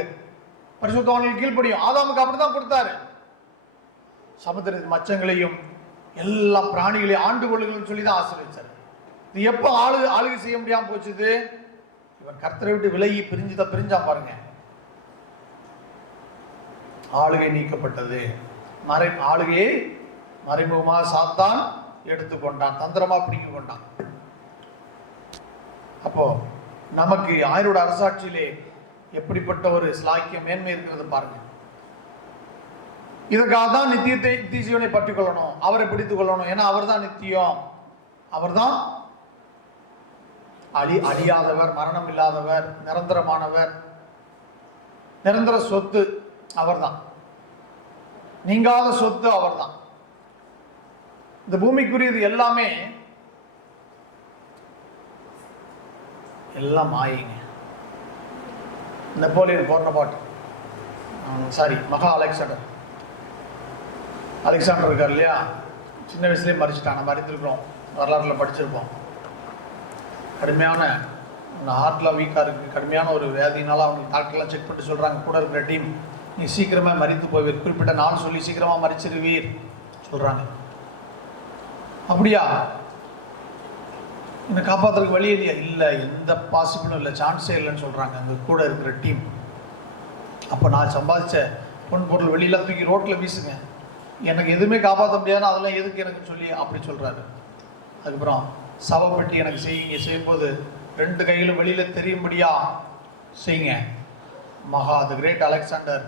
கீழ்ப்படியும். ஆதாமுக்கு அப்படிதான் கொடுத்தாரு. சமுத்திரத்தின் மச்சங்களையும் எல்லா பிராணிகளையும் ஆண்டு கொள்ளுங்கள்னு சொல்லி தான் ஆசீர்வதிச்சார். இது எப்போ ஆளுகை செய்ய முடியாம போச்சுது? இவன் கர்த்தரை விட்டு விலகி பிரிஞ்சா பாருங்க, ஆளுகை நீக்கப்பட்டது. ஆளுகையை மறைமுகமாக சாத்தான் எடுத்துக்கொண்டான், தந்திரமா பிடிக்க கொண்டான். அப்போ நமக்கு ஆயரோட அரசாட்சியிலே எப்படிப்பட்ட ஒரு ஸ்லாக்கிய மேன்மை இருக்கிறது பாருங்க. இதற்காக தான் நித்திய ஜீவனை பற்றி கொள்ளணும், அவரை பிடித்துக் கொள்ளணும். ஏன்னா அவர் தான் நித்தியம், அவர் தான் அழியாதவர், மரணம் இல்லாதவர், நிரந்தரமானவர், நிரந்தர சொத்து அவர் தான், நீங்காத சொத்து அவர் தான். இந்த பூமிக்குரியது எல்லாமே எல்லாம் மாயிங்க. நெப்போலியன் போர்னபாட், மகா அலெக்சாண்டர் இருக்கார் இல்லையா, சின்ன வயசுலேயே மறிச்சிட்டான். நம்ம அறிந்திருக்கிறோம், வரலாறுல படிச்சிருப்போம். கடுமையான ஹார்ட்லாம் வீக்காக இருக்குது, கடுமையான ஒரு வியாதினால அவங்க டாக்டர்லாம் செக் பண்ணிட்டு சொல்கிறாங்க, கூட இருக்கிற டீம் நீ சீக்கிரமாக மறித்து போவீர், குறிப்பிட்ட நாள் சொல்லி சீக்கிரமாக மறிச்சிருவீர் சொல்கிறாங்க. அப்படியா, என்னை காப்பாற்றுறதுக்கு வழி இல்லையா? இல்லை, எந்த பாசிபிளும் இல்லை, சான்ஸே இல்லைன்னு சொல்கிறாங்க அங்கே கூட இருக்கிற டீம். அப்போ நான் சம்பாதிச்ச பொன் பொருள் வெளியில் தூக்கி ரோட்டில் வீசுங்க, எனக்கு எதுவுமே காப்பாற்ற முடியாதுன்னா அதெல்லாம் எதுக்கு எனக்கு சொல்லி அப்படி சொல்கிறாரு. அதுக்கப்புறம் சவப்பெட்டி எனக்கு செய்யும்போது 2 கைகளும் வெளியில் தெரியும்படியா செய்யுங்க. த கிரேட் அலெக்சாண்டர்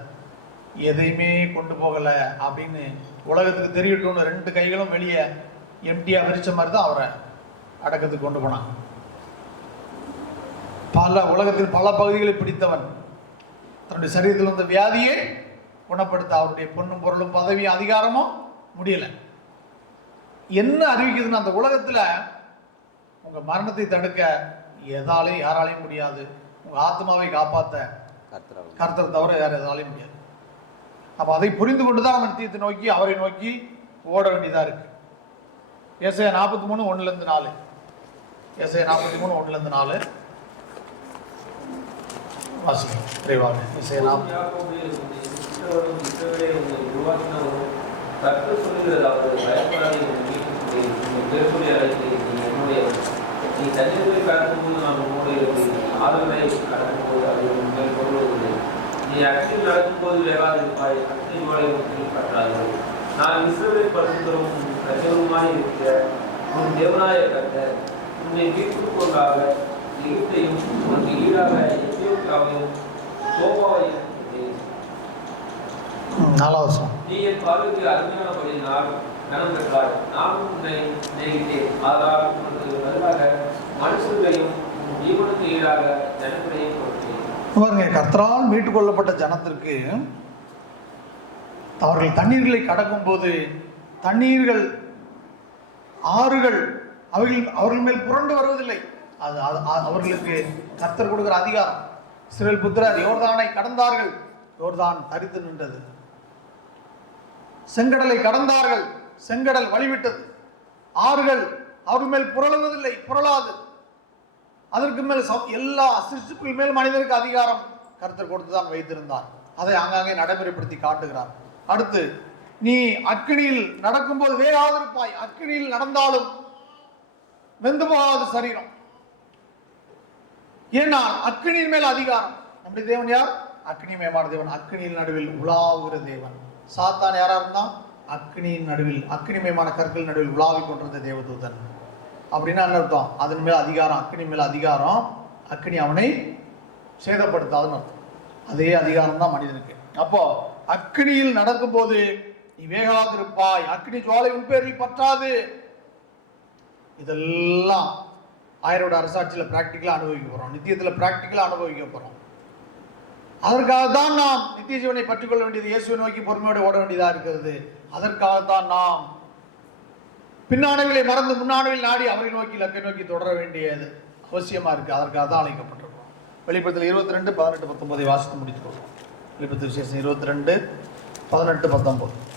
எதையுமே கொண்டு போகலை அப்படின்னு உலகத்துக்கு தெரியட்டும்னு 2 கைகளும் வெளியே எம்டியாக விரிச்ச மாதிரி தான் அவரை அடக்கத்துக்கு கொண்டு போனான். உலகத்தில் பல பகுதிகளை பிடித்தவன் தன்னுடைய சரீரத்தில் வந்த வியாதியை குணப்படுத்த அவருடைய பொண்ணும் பொருளும் பதவியும் அதிகாரமும் முடியல. என்ன அறிவிக்குதுன்னு, அந்த உலகத்துல உங்க மரணத்தை தடுக்க எதாலையும் யாராலையும் முடியாது, உங்க ஆத்மாவை காப்பாற்ற கர்த்தர் தவிர யார் எதாலையும் முடியாது. அப்ப அதை புரிந்து கொண்டுதான் நம்ம நித்தியத்தை நோக்கி அவரை நோக்கி ஓட வேண்டியதா இருக்கு. ஏசாயா 43:1-4, ஏசாயா 43:1-4 வாசிக்கும் விரைவாக. ஏசாயா நீ தண்ணீரை கடக்கும்போது நான் உன்னோடு இருப்பேன், ஆறுகளை கடக்கும்போது அது உண்மையில் கொள்வதில்லை. நீ அக்கில் நடக்கும்போது வேகாதிருப்பாய், அக்கினி ஜுவாலையில் பற்றார்கள். நான் இஸ்ரவேலை பரிசுத்தரும் ரட்சகருமாய் இருக்கிற உன் தேவனாய கர்த்தர் உன்னை மீட்புக் கொண்டாக எகிப்தையும் உனக்கு ஈடாக எத்தியோப்பியாவையும் சோபாவையும் நீ என் பார்வைக்கு அருமையானபடியினால் கனம் பெற்றாய். நானும் உன்னை நேசித்தேன், அதனால் உனக்கு பதிலாக மனுஷர்களையும் ஜீவனுக்கு ஈடாக ஜனங்களையும் கொடுத்தேன். பாருங்க, கர்த்தரால் மீட்டுக் கொள்ளப்பட்ட ஜனத்திற்கு அவர்கள் தண்ணீர்களை கடக்கும் போது தண்ணீர்கள், ஆறுகள் அவர்கள் மேல் புரண்டு வருவதில்லை. அது அவர்களுக்கு கர்த்தர் கொடுக்கிற அதிகாரம். இஸ்ரவேல் புத்திரர் யோர்தானை கடந்தார்கள், யோர்தான் தரித்து நின்றது. செங்கடலை கடந்தார்கள், செங்கடல் வழிவிட்டது. ஆறுகள் அவர் மேல் புரளுவதில்லை, புரளாது. அதற்கு மேல் எல்லா சிருஷ்டிப்புகள் மேல் மனிதனுக்கு அதிகாரம் கர்த்தர் கொடுத்துதான் வைத்திருந்தார். அதை ஆங்காங்கே நடைமுறைப்படுத்தி காட்டுகிறார். அடுத்து, நீ அக்கினியில் நடக்கும்போது வேகாதிருப்பாய். அக்கினியில் நடந்தாலும் வெந்து போகாத சரீரம். ஏன்னா அக்கினியின் மேல் அதிகாரம். நம்முடைய தேவன் யார்? அக்னிமயமான தேவன், அக்னியின் நடுவில் உலாவுகிற தேவன். சாத்தான் யாரா இருந்தான்? அக்னியின் நடுவில், அக்னிமயமான கற்கள் நடுவில் உலாவிக் கொண்டிருந்த தேவதூதன். அப்படின்னா என்ன அர்த்தம்? அதன் மேல் அதிகாரம், அக்னி மேல் அதிகாரம். அக்னி அவனை சேதப்படுத்தாதுன்னு அர்த்தம். அதே அதிகாரம் தான் மனிதனுக்கு. அப்போ அக்னியில் நடக்கும் போது நீ வேகாதிருப்பாய், அக்னி ஜுவாலை உன் பேரில் பற்றாது. இதெல்லாம் ஆயரோட அரசாட்சியில் பிராக்டிக்கலா அனுபவிக்க போறோம், நித்தியத்தில் பிராக்டிக்கலா அனுபவிக்க போறோம். அதற்காகத்தான் நாம் நித்திய ஜீவனை பற்றிக்கொள்ள வேண்டியது, இயேசுவை நோக்கி பொறுமையோடு ஓட வேண்டியதா இருக்கிறது. அதற்காகத்தான் நாம் பின்னானவிலை மறந்து முன்னானவில் நாடி அவரை நோக்கி, இலக்கை நோக்கி தொடர வேண்டியது அவசியமா இருக்கு. அதற்காக தான் அழைக்கப்பட்டிருக்கோம். வெளிப்படுத்தல் 22, 18, 19 வாசித்து முடித்துக்கொள்வோம். வெளிப்படுத்தல் விசேஷம் 22, 18, 19.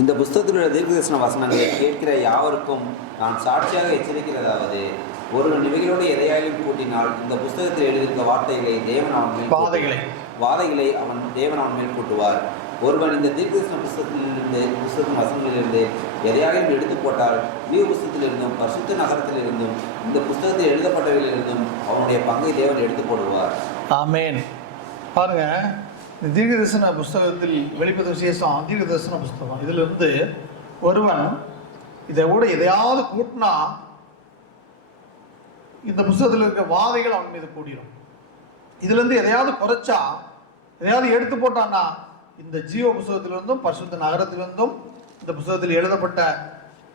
இந்த புஸ்தகத்தில் உள்ள தீர்க்கதரிசன வசனங்களை கேட்கிற யாவருக்கும் நான் சாட்சியாக எச்சரிக்கிறதாவது, ஒருவன் இவைகளோடு எதையாலும் கூட்டினால் இந்த புஸ்தகத்தில் எழுதியிருக்க வார்த்தைகளை தேவன் அவன் மேல் வாதைகளை தேவன் அவன் மேல் கூட்டுவார். ஒருவன் இந்த தீர்க்கதரிசன புஸ்தகத்தின் வசனங்களிலிருந்து எதையாலும் எடுத்து போட்டால் ஜீவ புஸ்தகத்திலிருந்தும் பரிசுத்த நகரத்திலிருந்தும் இந்த புஸ்தகத்தில் எழுதப்பட்டவைகளிலிருந்தும் அவனுடைய பங்கை தேவன் எடுத்து போடுவார். ஆமேன். பாருங்க, இந்த தீர்க்கதரிசன புஸ்தகத்தில் வெளிப்படுத்த விசேஷம் தீர்க்கதரிசன புஸ்தகம். இதுல இருந்து ஒருவன் இதை கூட எதையாவது கூட்டினா இந்த புஸ்தகத்தில் இருக்க வாதைகள் அவன் மீது கூடிடும். இதுல இருந்து எதையாவது குறைச்சா, எதையாவது எடுத்து போட்டான்னா இந்த ஜீவ புஸ்தகத்திலிருந்தும் பரிசுத்த நகரத்திலிருந்தும் இந்த புஸ்தகத்தில் எழுதப்பட்ட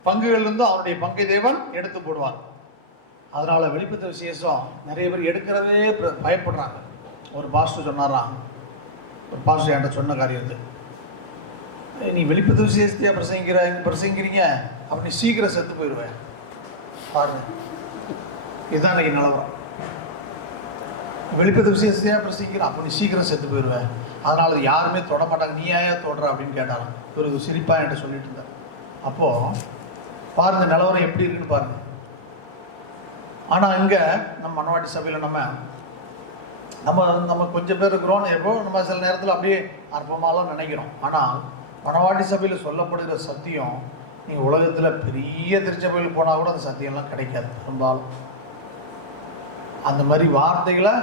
பங்குகளிலிருந்தும் அவனுடைய பங்கை தேவன் எடுத்து போடுவார். அதனால வெளிப்படுத்த விசேஷம் நிறைய பேர் எடுக்கிறதே பயப்படுறாங்க. ஒரு பாஸ்டர் சொன்னாராம், ஒரு பாஸ்டர் என்கிட்ட சொன்ன காரியம் இது, நீ வெளிப்படுத்த விசேஷத்தையா பிரசங்கிறீங்க, அப்படி சீக்கிரம் செத்து போயிடுவேன். பாருங்க, இதுதான் இன்னைக்கு நிலவரம். வெளிப்படுத்த விசேஷத்தையா பிரசங்கிக்கிறேன், அப்போ நீ சீக்கிரம் செத்து போயிடுவேன், அதனால யாருமே தொட மாட்டாங்க, நீ ஏன் தொடுற அப்படின்னு கேட்டாராம். ஒரு சிரிப்பா என்கிட்ட சொல்லிட்டு இருந்தார். அப்போ பாருங்க நிலவரம் எப்படி இருக்குன்னு பாருங்க. ஆனா இங்க நம்ம மணவாட்டி சபையில நம்ம கொஞ்சம் பேர் இருக்கிறோம். எப்போ நம்ம சில நேரத்தில் அப்படியே அற்பமாலாம் நினைக்கிறோம். ஆனால் மணவாட்டி சபையில் சொல்லப்படுகிற சத்தியம் நீங்கள் உலகத்தில் பெரிய திருச்சபையில் போனால் கூட அந்த சத்தியம்லாம் கிடைக்காது. பெரும்பாலும் அந்த மாதிரி வார்த்தைகளை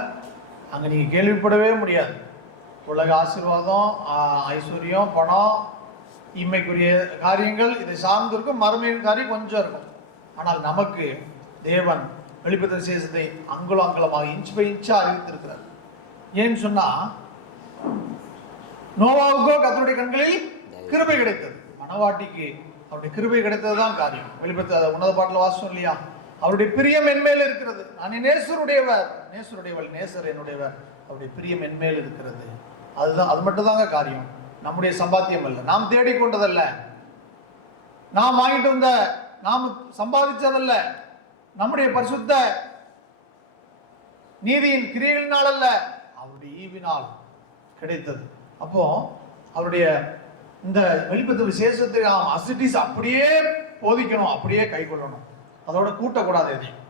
அங்கே நீங்கள் கேள்விப்படவே முடியாது. உலக ஆசீர்வாதம், ஐஸ்வர்யம், பணம், இம்மைக்குரிய காரியங்கள் இதை சார்ந்திருக்கும். மறுமையின் காரியம் கொஞ்சம் இருக்கும். ஆனால் நமக்கு தேவன் வெளிப்படுத்த விசேஷத்தை அங்குலம் அங்குலமாக இன்ச் பை இன்ச்சா அறிவித்திருக்கிறார். ஏன்னு சொன்னா, நோவாவுக்கோ கர்த்தருடைய கண்களில் கிருபை கிடைத்தது, மணவாட்டிக்கு அவருடைய கிருபை கிடைத்ததுதான் காரியம். வெளிப்படுத்த உன்னத பாட்டில் வாசம் இல்லையா, அவருடைய பிரியம் என்மேல் இருக்கிறது. நான் நேசருடையவர், நேசருடையவள், நேசர் என்னுடையவர், அவருடைய பிரியம் என்மேல் இருக்கிறது. அதுதான், அது மட்டும் தாங்க காரியம். நம்முடைய சம்பாத்தியம் அல்ல, நாம் தேடிக்கொண்டதல்ல, நாம் வாங்கிட்டு வந்த, நாம் சம்பாதிச்சதல்ல, நம்முடைய பரிசுத்த நீதியின் கிரியைகளினால் அல்ல, அவருடைய ஈவினால் கிடைத்தது. அப்போ அவருடைய இந்த வெளிப்படுத்த விசேஷத்தை நாம் அசிட்டிஸ் அப்படியே போதிக்கணும், அப்படியே கை கொள்ளணும். அதோட கூட்டக்கூடாது, எதையும்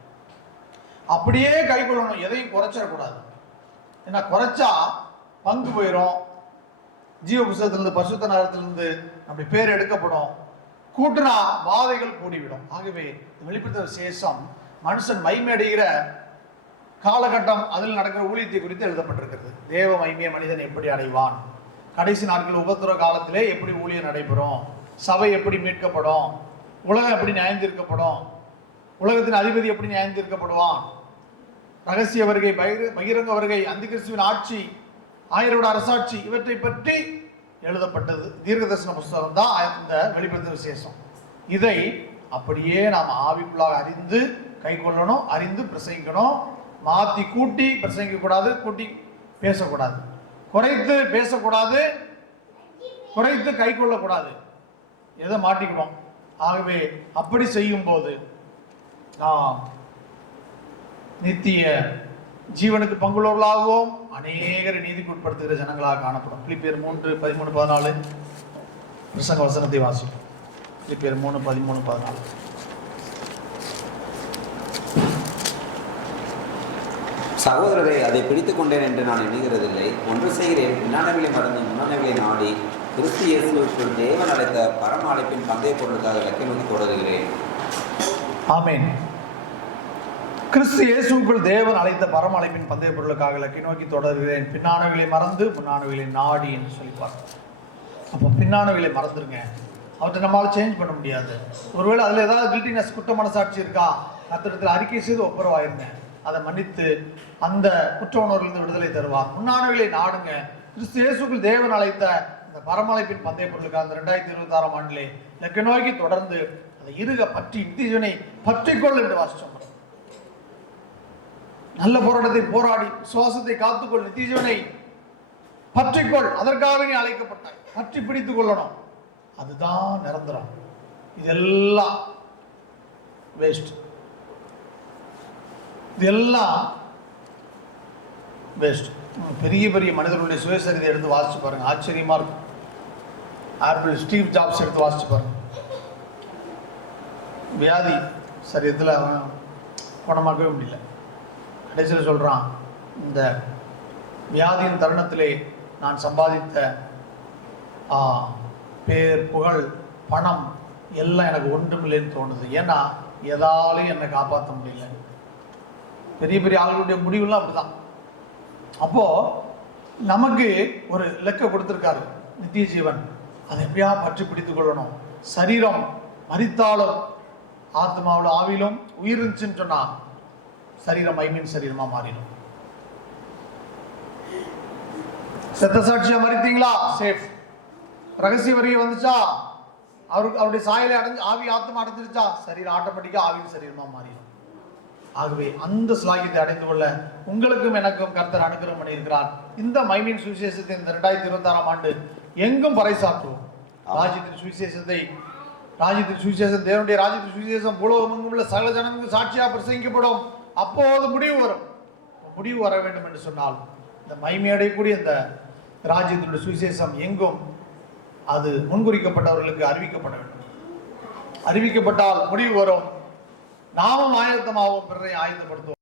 அப்படியே கை கொள்ளணும், எதையும் குறைச்சிடக்கூடாது. ஏன்னா குறைச்சா பங்கு போயிடும். ஜீவ புஸ்தகத்திலிருந்து பரிசுத்த நகரத்திலிருந்து நம்முடைய பேர் எடுக்கப்படும். கூட்டுனா வாதைகள் கூடிவிடும். ஆகவே வெளிப்படுத்த விசேஷம் மனுஷன் மைமேடுகிற காலகட்டம், அதில் நடக்கிற ஊழியத்தை குறித்து எழுதப்பட்டிருக்கிறது. தேவ மைமைய மனிதன் எப்படி அடைவான், கடைசி நாட்கள் உபத்திர காலத்திலே எப்படி ஊழியம் நடைபெறும், சபை எப்படி மீட்கப்படும், உலகம் எப்படி நியாயந்தீர்க்கப்படும், உலகத்தின் அதிபதி எப்படி நியாயந்தீர்க்கப்படுவான், ரகசிய வருகை, பகிரங்க வருகை, அந்தி கிறிஸ்துவின் ஆட்சி, ஆயரோட அரசாட்சி, இவற்றை பற்றி எழுதப்பட்டது தீர்க்கதரிசன புஸ்தகம் தான் இந்த வெளிப்படுத்த விசேஷம். இதை அப்படியே நாம் ஆவிக்குள்ளாக அறிந்து கை கொள்ளணும், அறிந்து பிரசங்கிக்கணும். மாற்றி கூட்டி பிரசங்கிக்க கூடாது, கூட்டி பேசக்கூடாது, குறைத்து பேசக்கூடாது, குறைத்து கை கொள்ளக்கூடாது, எதை மாட்டிக்கணும். ஆகவே அப்படி செய்யும் போது நாம் நித்திய ஜீவனுக்கு பங்குள்ளவர்களாகவும் அநேகரை நீதிக்கு உட்படுத்துகிற ஜனங்களாக காணப்படும். பிலிப்பியர் 3:13-14 பிரசங்க வசனத்தை வாசிக்கும். பிலிப்பியர் 3:13-14. சகோதரரை, அதை பிடித்துக் கொண்டேன் என்று நான் எண்ணுகிறதில்லை. ஒன்று செய்கிறேன், பின்னானவைகளை மறந்து முன்னானவைகளை நாடி கிறிஸ்து இயேசுவுக்குள் தேவன் அழைத்த பரம அழைப்பின் பந்தய பொருளுக்காக இலக்கை நோக்கி தொடருகிறேன். ஆமென். கிறிஸ்து இயேசுவுக்குள் தேவன் அழைத்த பரம அழைப்பின் பந்தய பொருளுக்காக இலக்கை நோக்கி தொடருகிறேன். பின்னானவைகளை மறந்து முன்னானவைகளை நாடி என்று சொல்லிப்பார். அப்போ பின்னானவைகளை மறந்துருங்க. அவற்றை நம்மளால சேஞ்ச் பண்ண முடியாது. ஒருவேளை அதில் ஏதாவது கில்ட்டினஸ், குற்ற மனசாட்சி இருக்கா, கர்த்தரிடத்தில் அறிக்கை செய்து ஒப்புரவாயிருங்க. அதை மன்னித்து அந்த குற்ற உணர்விலிருந்து விடுதலை தருவார். முன்னானவைகளை நாடுங்க. கிறிஸ்து இயேசுக்குள் தேவன் அழைத்த இந்த பரமழைப்பின் பந்தய பொருளுக்காக அந்த 2026 ஆண்டிலே இலக்கை நோக்கி தொடர்ந்து அதை இருக பற்றி நித்திஜனை பற்றிக்கொள் என்று வாசிச்சோம். நல்ல போராட்டத்தை போராடி சுவாசத்தை காத்துக்கொள், நித்திஜனை பற்றிக்கொள். அதற்காக நீ அழைக்கப்பட்டாய். பற்றி பிடித்துக் கொள்ளணும். அதுதான் நிரந்தரம். இதெல்லாம் வேஸ்ட். இதெல்லாம் வேஸ்ட். பெரிய பெரிய மனிதர்களுடைய சுயசரிதை எடுத்து வாசிச்சு பாருங்க, ஆச்சரியமா இருக்கும். ஆப்பிள் ஸ்டீவ் ஜாப்ஸ் எடுத்து வாசிச்சு பாருங்க. வியாதி சரீரத்தில் அவன் குணமாக்கவே முடியல. கடைசியில் சொல்றான், இந்த வியாதியின் தருணத்திலே நான் சம்பாதித்த பேர், புகழ், பணம் எல்லாம் எனக்கு ஒன்றுமில்லைன்னு தோணுது. ஏன்னா எதாலையும் என்னை காப்பாற்ற முடியல. பெரிய பெரிய ஆளுடைய முடிவுலாம் அப்படிதான். அப்போ நமக்கு ஒரு லெக்க கொடுத்துருக்காரு, நித்திய ஜீவன். அதை எப்படியா பற்றி பிடித்துக் கொள்ளணும். சரீரம் மரித்தாலும் ஆத்மாவில் ஆவிலும் உயிர் இருந்துச்சுன்னு சொன்னா சரீரம் ஐமீன் சரீரமா மாறிடும். செத்த சாட்சியா மறித்தீங்களா, சேஃப். ரகசிய வரியை வந்துச்சா, அவருடைய சாயலை அடைஞ்சு ஆவி ஆத்மா அடைஞ்சிருச்சா, சரீரம் ஆட்டோமேட்டிக்கா ஆவின் சரீரமா மாறிடும். ஆகவே அந்த ஸ்லாகியத்தை அடைந்து கொள்ள உங்களுக்கும் எனக்கும் கர்த்தர் அனுகிரகம் பண்ணியிருக்கிறார். இந்த மைமீன் சுவிசேஷத்தை இந்த 2026 ஆண்டு எங்கும் பறைசாற்றுவோம். ராஜ்யத்தின் சுவிசேஷத்தை, ராஜ்யத்தின் சுவிசேஷம், தேவனுடைய ராஜ்யத்தின் சுவிசேஷம் உலகமெங்கும் உள்ள சகல ஜனங்களுக்கு சாட்சியாக பிரசங்கிக்கப்படும். அப்போது முடிவு வரும். முடிவு வர வேண்டும் என்று சொன்னால் இந்த மைமையடையக்கூடிய இந்த ராஜ்யத்தினுடைய சுவிசேஷம் எங்கும் அது முன்குறிக்கப்பட்டவர்களுக்கு அறிவிக்கப்பட வேண்டும். அறிவிக்கப்பட்டால் முடிவு வரும். நாமும் ஆயத்தமாகவும் பிறரை ஆயத்தப்படுத்துவோம்.